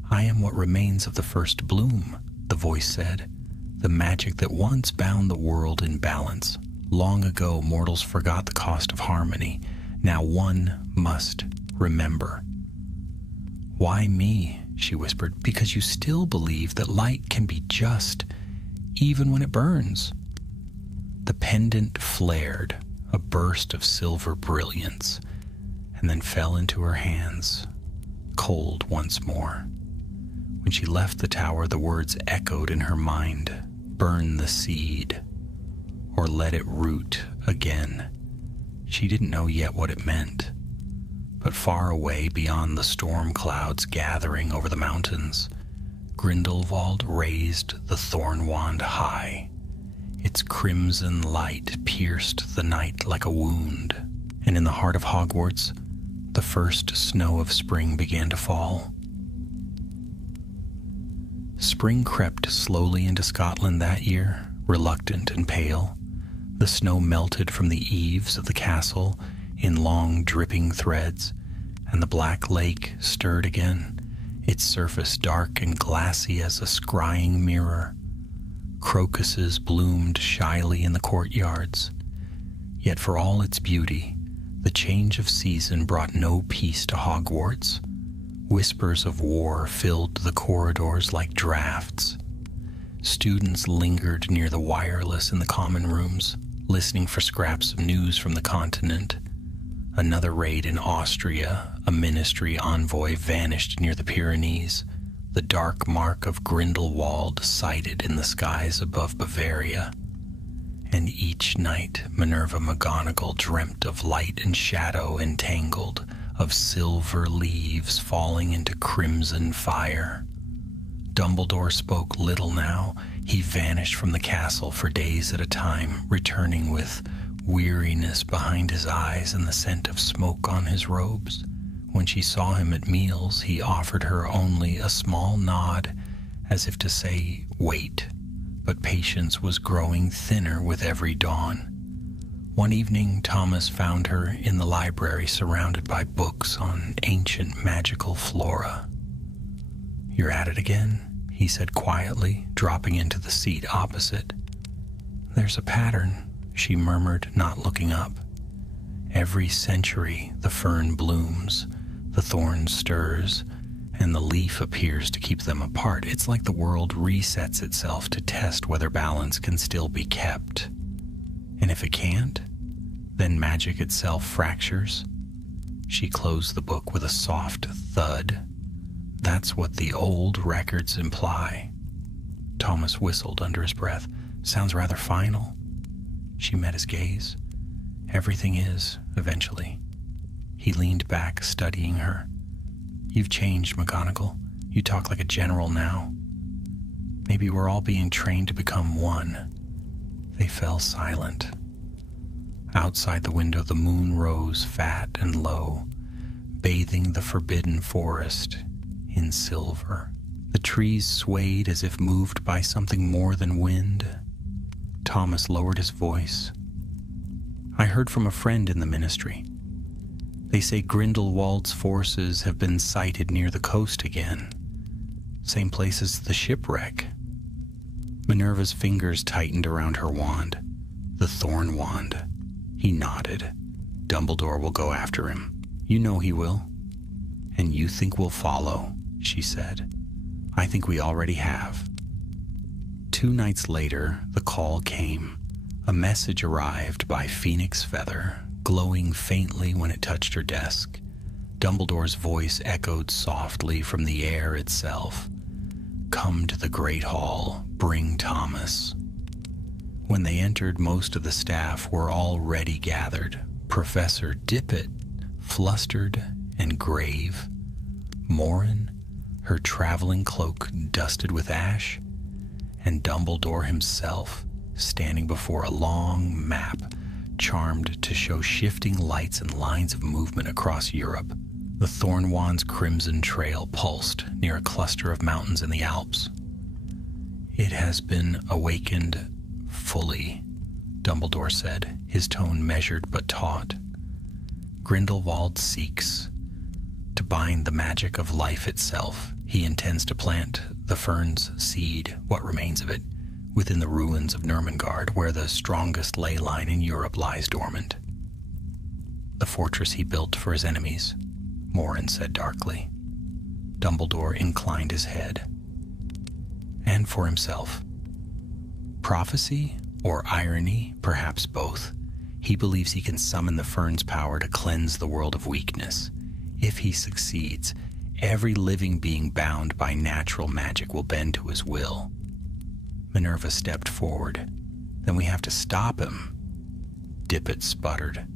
I am what remains of the first bloom, the voice said. The magic that once bound the world in balance. Long ago, mortals forgot the cost of harmony. Now one must remember. Why me? She whispered. Because you still believe that light can be just, even when it burns. The pendant flared, a burst of silver brilliance, and then fell into her hands, cold once more. When she left the tower, the words echoed in her mind. Burn the seed, or let it root again. She didn't know yet what it meant, but far away beyond the storm clouds gathering over the mountains, Grindelwald raised the thorn wand high. Its crimson light pierced the night like a wound, and in the heart of Hogwarts, the first snow of spring began to fall. Spring crept slowly into Scotland that year, reluctant and pale. The snow melted from the eaves of the castle in long dripping threads, and the black lake stirred again, its surface dark and glassy as a scrying mirror. Crocuses bloomed shyly in the courtyards. Yet for all its beauty, the change of season brought no peace to Hogwarts. Whispers of war filled the corridors like drafts. Students lingered near the wireless in the common rooms, listening for scraps of news from the continent. Another raid in Austria, a ministry envoy vanished near the Pyrenees, the dark mark of Grindelwald sighted in the skies above Bavaria. And each night Minerva McGonagall dreamt of light and shadow entangled, of silver leaves falling into crimson fire. Dumbledore spoke little now. He vanished from the castle for days at a time, returning with weariness behind his eyes and the scent of smoke on his robes. When she saw him at meals, he offered her only a small nod, as if to say, "Wait." But patience was growing thinner with every dawn. One evening, Thomas found her in the library surrounded by books on ancient magical flora. "You're at it again," he said quietly, dropping into the seat opposite. "There's a pattern," she murmured, not looking up. "Every century the fern blooms, the thorn stirs, and the leaf appears to keep them apart. It's like the world resets itself to test whether balance can still be kept. And if it can't, then magic itself fractures." She closed the book with a soft thud. "That's what the old records imply." Thomas whistled under his breath. "Sounds rather final." She met his gaze. "Everything is, eventually." He leaned back, studying her. "You've changed, McGonagall. You talk like a general now. Maybe we're all being trained to become one." They fell silent. Outside the window, the moon rose fat and low, bathing the forbidden forest in silver. The trees swayed as if moved by something more than wind. Thomas lowered his voice. "I heard from a friend in the ministry. They say Grindelwald's forces have been sighted near the coast again. Same place as the shipwreck." Minerva's fingers tightened around her wand. "The thorn wand." He nodded. "Dumbledore will go after him. You know he will. And you think we'll follow," she said. "I think we already have." 2 nights later, the call came. A message arrived by Phoenix Feather, glowing faintly when it touched her desk. Dumbledore's voice echoed softly from the air itself. "Come to the Great Hall. Bring Thomas." When they entered, most of the staff were already gathered. Professor Dippet, flustered and grave. Morin, her traveling cloak dusted with ash, and Dumbledore himself, standing before a long map, charmed to show shifting lights and lines of movement across Europe. The Thornwand's crimson trail pulsed near a cluster of mountains in the Alps. "It has been awakened fully," Dumbledore said, his tone measured but taut. "Grindelwald seeks to bind the magic of life itself. He intends to plant the fern's seed, what remains of it, within the ruins of Nurmengard, where the strongest ley line in Europe lies dormant. The fortress he built for his enemies," Morin said darkly. Dumbledore inclined his head. "And for himself. Prophecy or irony, perhaps both. He believes he can summon the fern's power to cleanse the world of weakness. If he succeeds, every living being bound by natural magic will bend to his will." Minerva stepped forward. "Then we have to stop him." Dippet sputtered.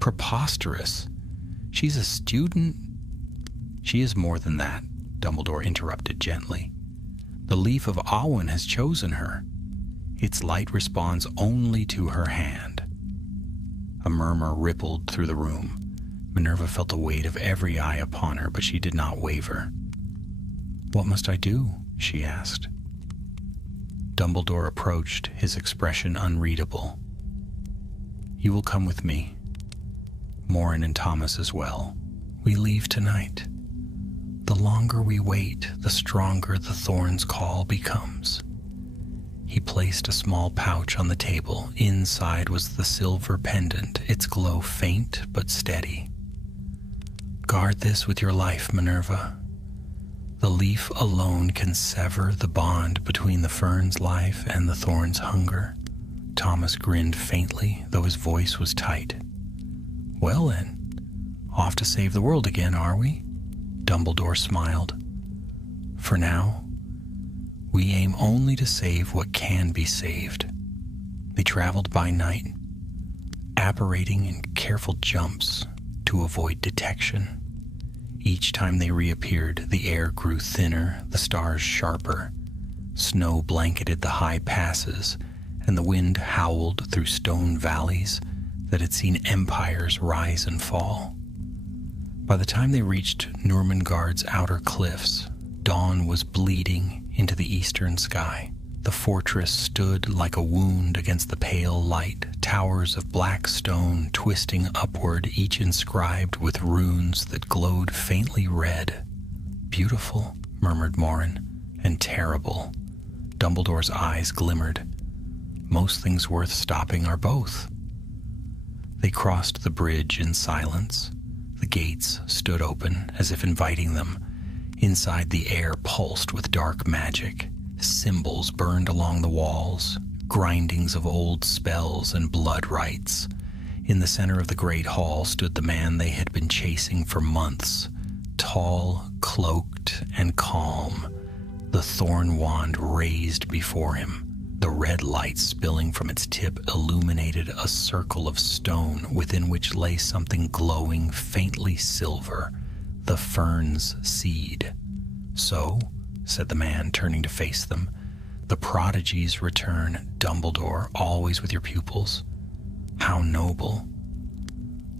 "Preposterous. She's a student." "She is more than that," Dumbledore interrupted gently. "The leaf of Awin has chosen her. Its light responds only to her hand." A murmur rippled through the room. Minerva felt the weight of every eye upon her, but she did not waver. "What must I do?" she asked. Dumbledore approached, his expression unreadable. "You will come with me. Morin and Thomas as well. We leave tonight. The longer we wait, the stronger the thorn's call becomes." He placed a small pouch on the table. Inside was the silver pendant, its glow faint but steady. "Guard this with your life, Minerva. The leaf alone can sever the bond between the fern's life and the thorn's hunger." Thomas grinned faintly, though his voice was tight. "Well then, off to save the world again, are we?" Dumbledore smiled. "For now, we aim only to save what can be saved." They traveled by night, apparating in careful jumps to avoid detection. Each time they reappeared, the air grew thinner, the stars sharper. Snow blanketed the high passes, and the wind howled through stone valleys that had seen empires rise and fall. By the time they reached Nurmengard's outer cliffs, dawn was bleeding into the eastern sky. The fortress stood like a wound against the pale light, towers of black stone twisting upward, each inscribed with runes that glowed faintly red. "Beautiful," murmured Morin, "and terrible." Dumbledore's eyes glimmered. "Most things worth stopping are both." They crossed the bridge in silence. The gates stood open as if inviting them. Inside, the air pulsed with dark magic. Symbols burned along the walls, grindings of old spells and blood rites. In the center of the great hall stood the man they had been chasing for months, tall, cloaked, and calm, the thorn wand raised before him. The red light spilling from its tip illuminated a circle of stone within which lay something glowing faintly silver, the Fern's seed. "So," said the man, turning to face them, "the prodigies return, Dumbledore, always with your pupils. How noble."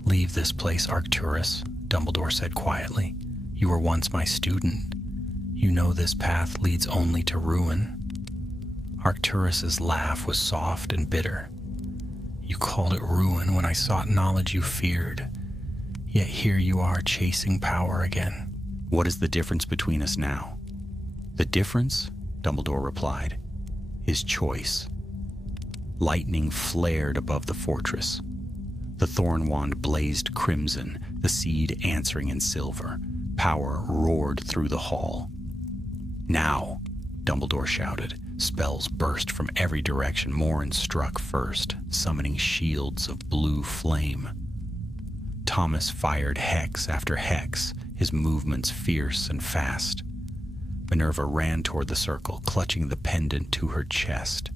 "Leave this place, Arcturus," Dumbledore said quietly. "You were once my student. You know this path leads only to ruin." Arcturus's laugh was soft and bitter. "You called it ruin when I sought knowledge you feared. Yet here you are chasing power again." "What is the difference between us now?" "The difference," Dumbledore replied, "is choice." Lightning flared above the fortress. The thorn wand blazed crimson, the seed answering in silver. Power roared through the hall. "Now!" Dumbledore shouted. Spells burst from every direction. Morin struck first, summoning shields of blue flame. Thomas fired hex after hex, his movements fierce and fast. Minerva ran toward the circle, clutching the pendant to her chest.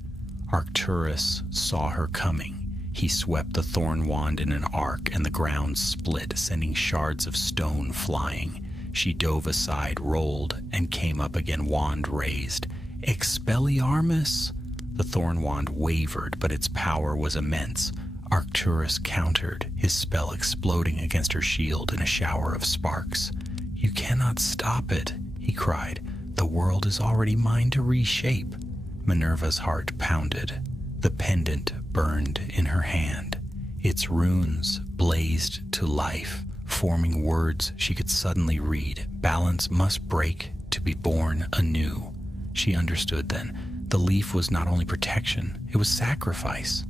Arcturus saw her coming. He swept the thorn wand in an arc, and the ground split, sending shards of stone flying. She dove aside, rolled, and came up again, wand raised. "Expelliarmus!" The thorn wand wavered, but its power was immense. Arcturus countered, his spell exploding against her shield in a shower of sparks. "You cannot stop it," he cried. "The world is already mine to reshape." Minerva's heart pounded. The pendant burned in her hand. Its runes blazed to life, forming words she could suddenly read. Balance must break to be born anew. She understood then. The leaf was not only protection, it was sacrifice.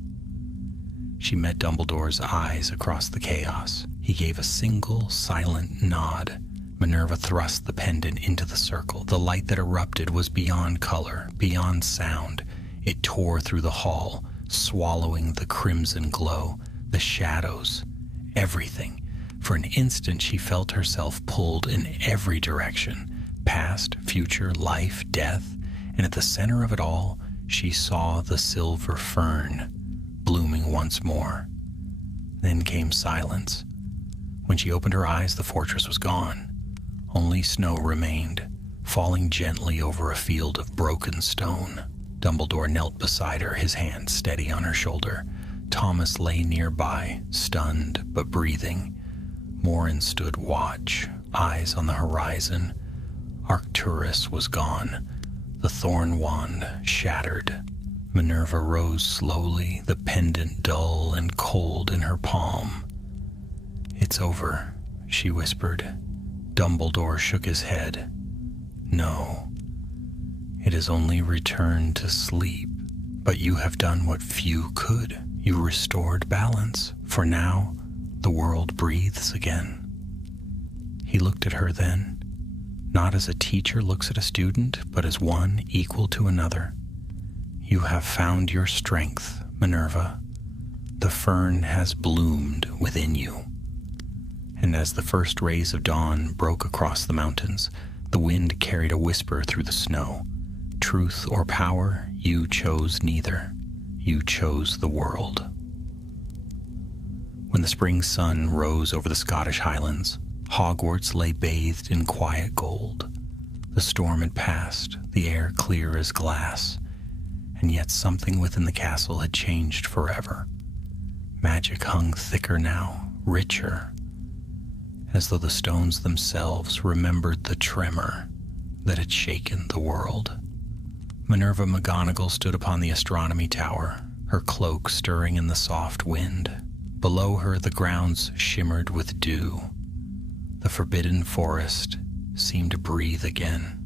She met Dumbledore's eyes across the chaos. He gave a single, silent nod. Minerva thrust the pendant into the circle. The light that erupted was beyond color, beyond sound. It tore through the hall, swallowing the crimson glow, the shadows, everything. For an instant she felt herself pulled in every direction, past, future, life, death, and at the center of it all, she saw the silver fern, blooming once more. Then came silence. When she opened her eyes, the fortress was gone. Only snow remained, falling gently over a field of broken stone. Dumbledore knelt beside her, his hand steady on her shoulder. Thomas lay nearby, stunned but breathing. Morin stood watch, eyes on the horizon. Arcturus was gone, the thorn wand shattered. Minerva rose slowly, the pendant dull and cold in her palm. "It's over," she whispered. Dumbledore shook his head. "No, it has only returned to sleep. But you have done what few could. You restored balance. For now, the world breathes again." He looked at her then, not as a teacher looks at a student, but as one equal to another. "You have found your strength, Minerva. The fern has bloomed within you." And as the first rays of dawn broke across the mountains, the wind carried a whisper through the snow. Truth or power, you chose neither. you chose the world. When the spring sun rose over the Scottish Highlands, Hogwarts lay bathed in quiet gold. The storm had passed, the air clear as glass, and yet something within the castle had changed forever. Magic hung thicker now, richer, as though the stones themselves remembered the tremor that had shaken the world. Minerva McGonagall stood upon the astronomy tower, her cloak stirring in the soft wind. Below her the grounds shimmered with dew. The forbidden forest seemed to breathe again,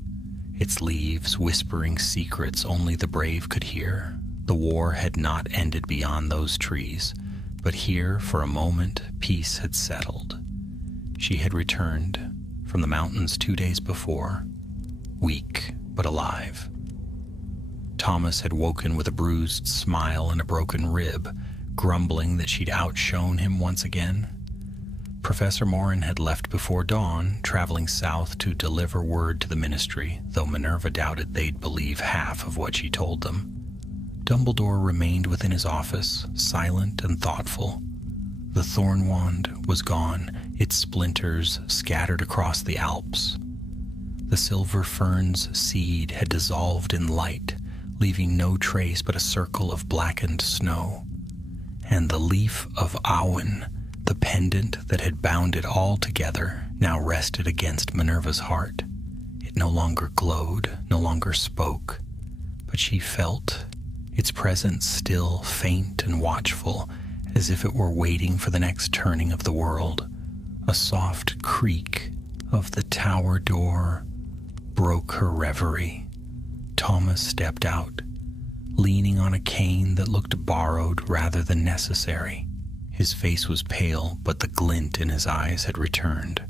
its leaves whispering secrets only the brave could hear. The war had not ended beyond those trees, but here, for a moment, peace had settled. She had returned from the mountains 2 days before, weak but alive. Thomas had woken with a bruised smile and a broken rib, grumbling that she'd outshone him once again. Professor Morin had left before dawn, traveling south to deliver word to the Ministry, though Minerva doubted they'd believe half of what she told them. Dumbledore remained within his office, silent and thoughtful. The thorn wand was gone, its splinters scattered across the Alps. The silver fern's seed had dissolved in light, leaving no trace but a circle of blackened snow. And the leaf of Awen, the pendant that had bound it all together, now rested against Minerva's heart. It no longer glowed, no longer spoke, but she felt its presence still faint and watchful, as if it were waiting for the next turning of the world. A soft creak of the tower door broke her reverie. Thomas stepped out, leaning on a cane that looked borrowed rather than necessary. His face was pale, but the glint in his eyes had returned.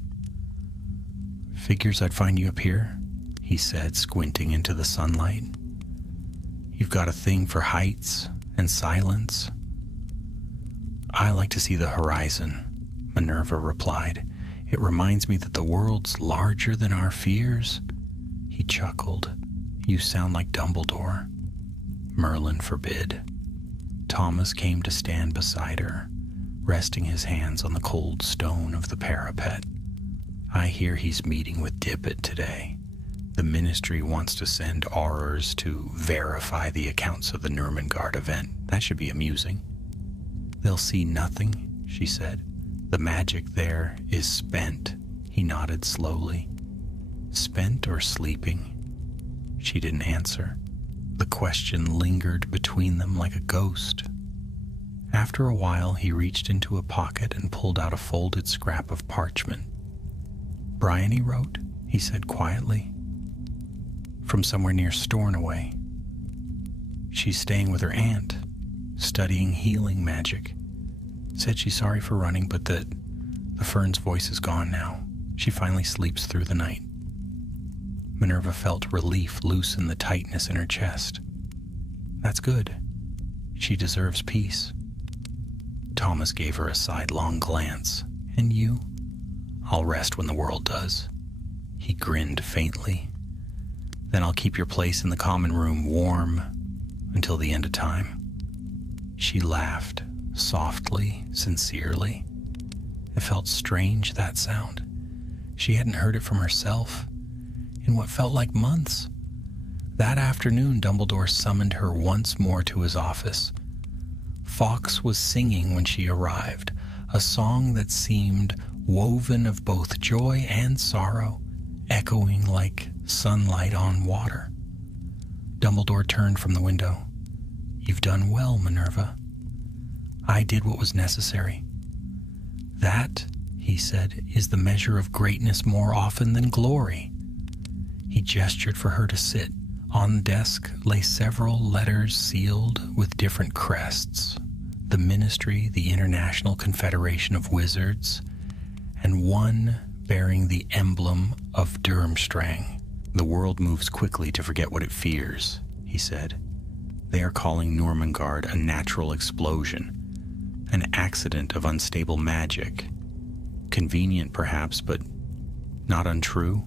"Figures I'd find you up here," he said, squinting into the sunlight. "You've got a thing for heights and silence." "I like to see the horizon," Minerva replied. "It reminds me that the world's larger than our fears." He chuckled. "You sound like Dumbledore." "Merlin forbid." Thomas came to stand beside her, resting his hands on the cold stone of the parapet. "I hear he's meeting with Dippet today. The Ministry wants to send Aurors to verify the accounts of the Nurmengard event. That should be amusing." "They'll see nothing," she said. "The magic there is spent." He nodded slowly. "Spent or sleeping?" She didn't answer. The question lingered between them like a ghost. After a while, he reached into a pocket and pulled out a folded scrap of parchment. "Bryony wrote," he said quietly. "From somewhere near Stornoway. She's staying with her aunt, studying healing magic. Said she's sorry for running, but that the Fern's voice is gone now. She finally sleeps through the night." Minerva felt relief loosen the tightness in her chest. "That's good. She deserves peace." Thomas gave her a sidelong glance. "And you?" "I'll rest when the world does." He grinned faintly. "Then I'll keep your place in the common room warm until the end of time." She laughed, softly, sincerely. It felt strange, that sound. She hadn't heard it from herself in what felt like months. That afternoon, Dumbledore summoned her once more to his office. Fawkes was singing when she arrived, a song that seemed woven of both joy and sorrow, echoing like sunlight on water. Dumbledore turned from the window. "You've done well, Minerva. I did what was necessary." "That," he said, "is the measure of greatness more often than glory." He gestured for her to sit. On the desk lay several letters sealed with different crests: the Ministry, the International Confederation of Wizards, and one bearing the emblem of Durmstrang. "The world moves quickly to forget what it fears," he said. "They are calling Nurmengard a natural explosion, an accident of unstable magic. Convenient, perhaps, but not untrue."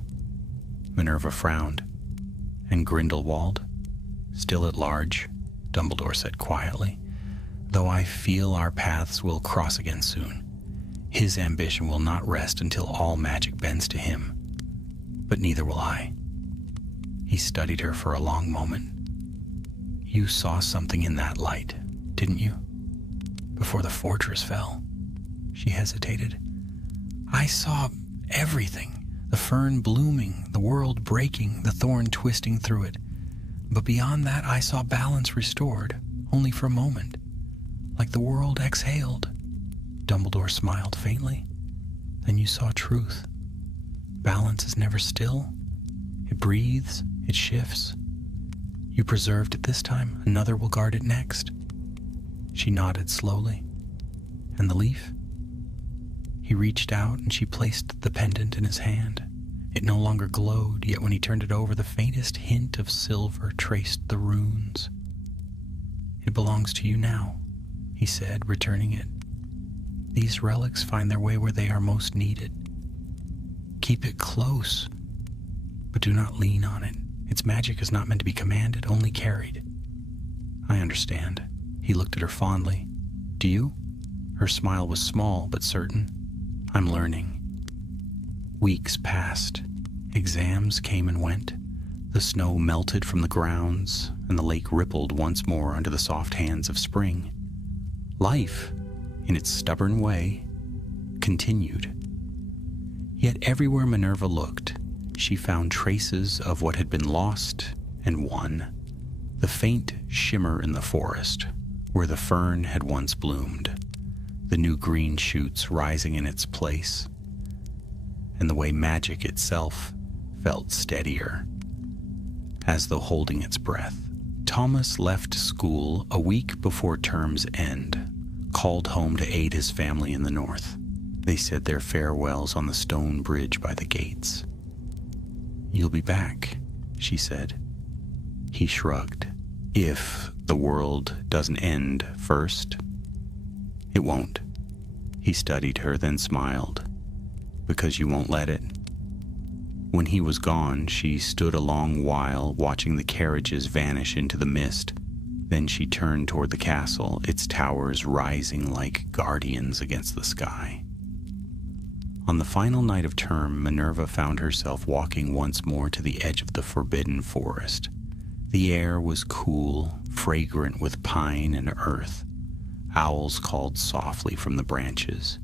Minerva frowned. "And Grindelwald? Still at large?" Dumbledore said quietly, though I feel our paths will cross again soon. His ambition will not rest until all magic bends to him, but neither will I. He studied her for a long moment. You saw something in that light, didn't you? Before the fortress fell. She hesitated. I saw everything. The fern blooming, the world breaking, the thorn twisting through it. But beyond that, I saw balance restored, only for a moment. Like the world exhaled. Dumbledore smiled faintly. Then you saw truth. Balance is never still. It breathes, it shifts. You preserved it this time, another will guard it next. She nodded slowly. And the leaf? He reached out and she placed the pendant in his hand. It no longer glowed, yet when he turned it over, the faintest hint of silver traced the runes. It belongs to you now, he said, returning it. These relics find their way where they are most needed. Keep it close, but do not lean on it. Its magic is not meant to be commanded, only carried. I understand. He looked at her fondly. Do you? Her smile was small but certain. I'm learning. Weeks passed. Exams came and went. The snow melted from the grounds, and the lake rippled once more under the soft hands of spring. Life, in its stubborn way, continued. Yet everywhere Minerva looked, she found traces of what had been lost and won. The faint shimmer in the forest, where the fern had once bloomed, the new green shoots rising in its place, and the way magic itself felt steadier, as though holding its breath. Thomas left school a week before term's end, called home to aid his family in the north. They said their farewells on the stone bridge by the gates. You'll be back, she said. He shrugged. If the world doesn't end first, it won't. He studied her, then smiled. Because you won't let it. When he was gone, she stood a long while watching the carriages vanish into the mist. Then she turned toward the castle, its towers rising like guardians against the sky. On the final night of term, Minerva found herself walking once more to the edge of the forbidden forest. The air was cool, fragrant with pine and earth. Owls called softly from the branches.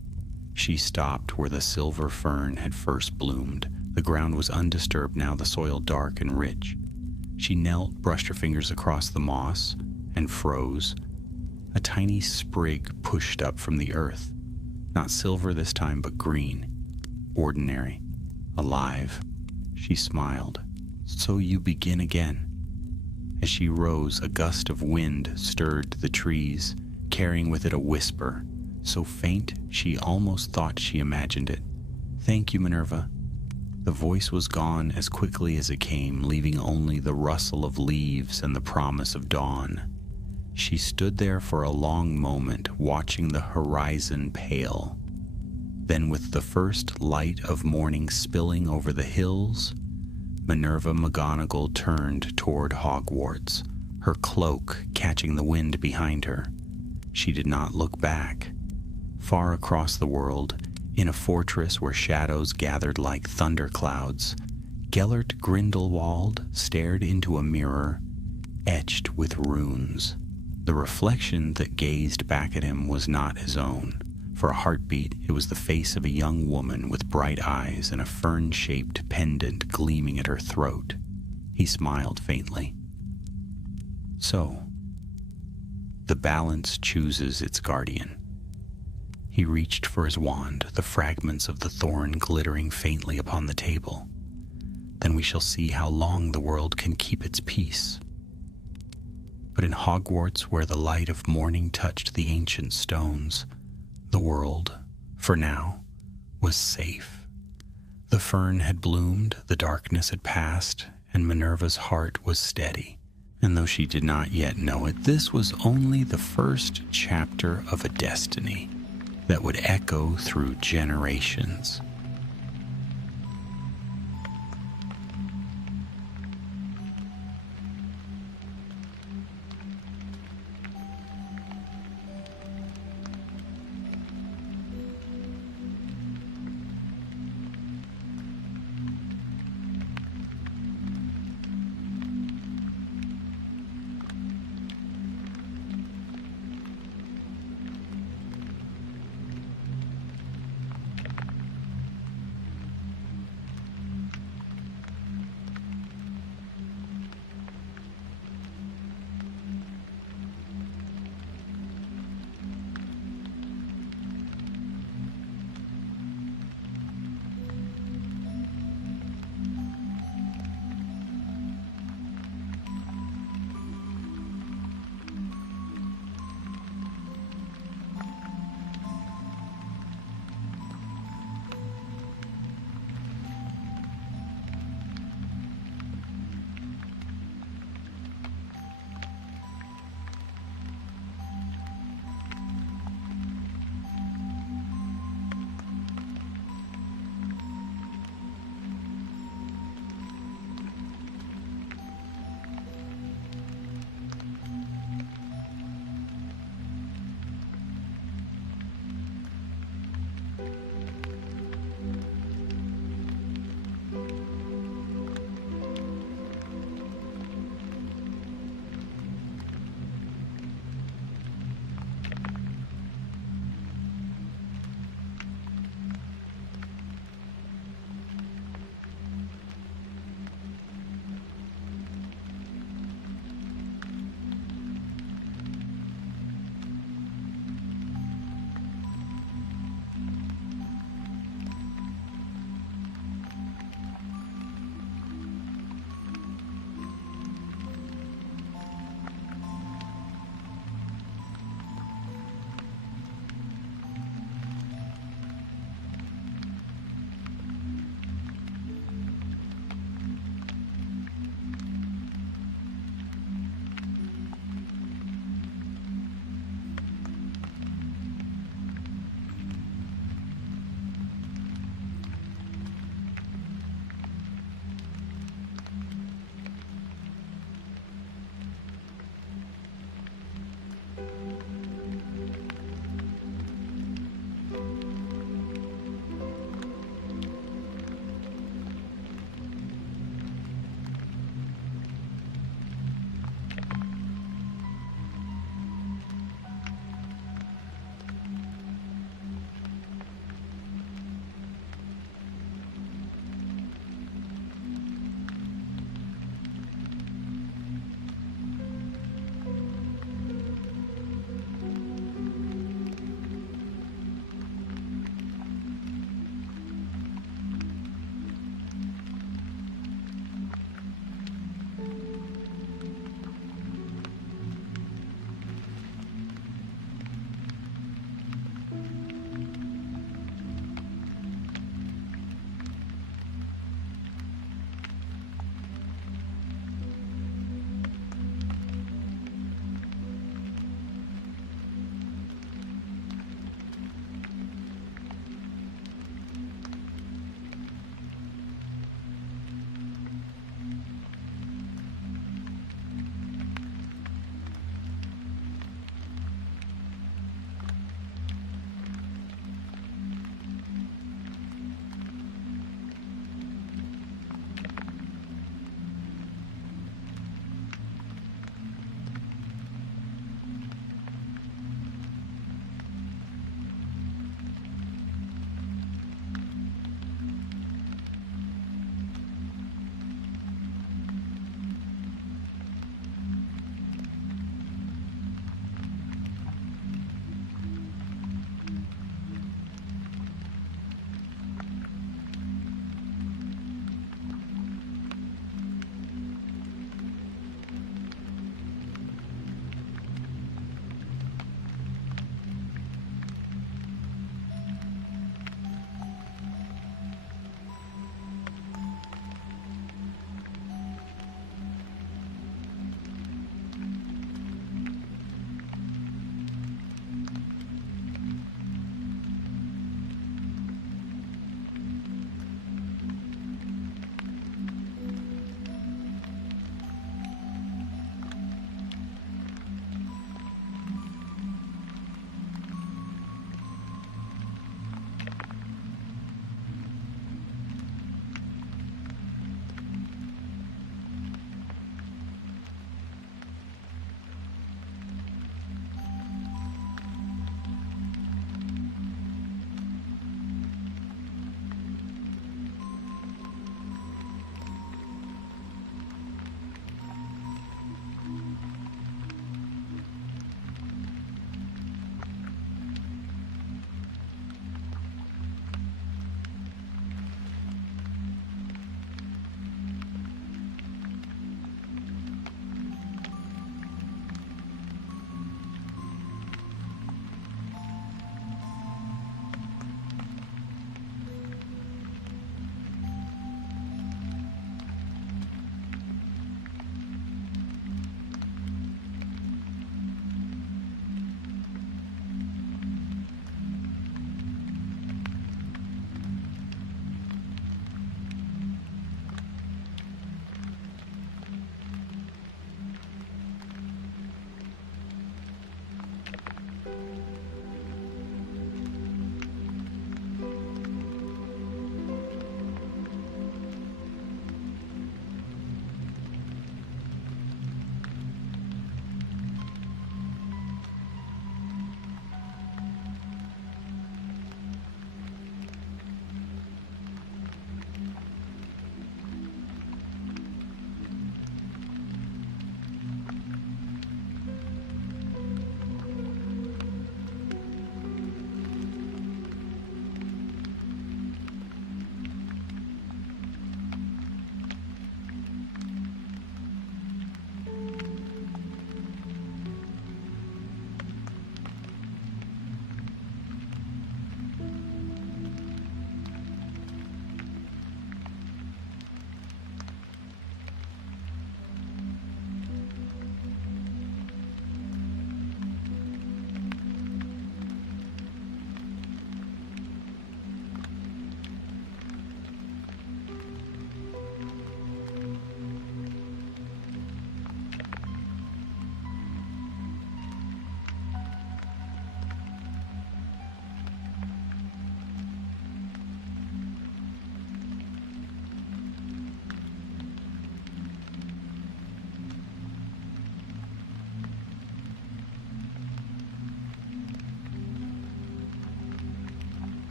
She stopped where the silver fern had first bloomed. The ground was undisturbed now, the soil dark and rich. She knelt, brushed her fingers across the moss, and froze. A tiny sprig pushed up from the earth. Not silver this time, but green. Ordinary. Alive. She smiled. So you begin again. As she rose, a gust of wind stirred the trees, carrying with it a whisper, so faint she almost thought she imagined it. Thank you, Minerva. The voice was gone as quickly as it came, leaving only the rustle of leaves and the promise of dawn. She stood there for a long moment, watching the horizon pale. Then with the first light of morning spilling over the hills, Minerva McGonagall turned toward Hogwarts, her cloak catching the wind behind her. She did not look back. Far across the world, in a fortress where shadows gathered like thunderclouds, Gellert Grindelwald stared into a mirror etched with runes. The reflection that gazed back at him was not his own. For a heartbeat, it was the face of a young woman with bright eyes and a fern-shaped pendant gleaming at her throat. He smiled faintly. So, the balance chooses its guardian. He reached for his wand, the fragments of the thorn glittering faintly upon the table. Then we shall see how long the world can keep its peace. But in Hogwarts, where the light of morning touched the ancient stones, the world, for now, was safe. The fern had bloomed, the darkness had passed, and Minerva's heart was steady. And though she did not yet know it, this was only the first chapter of a destiny that would echo through generations.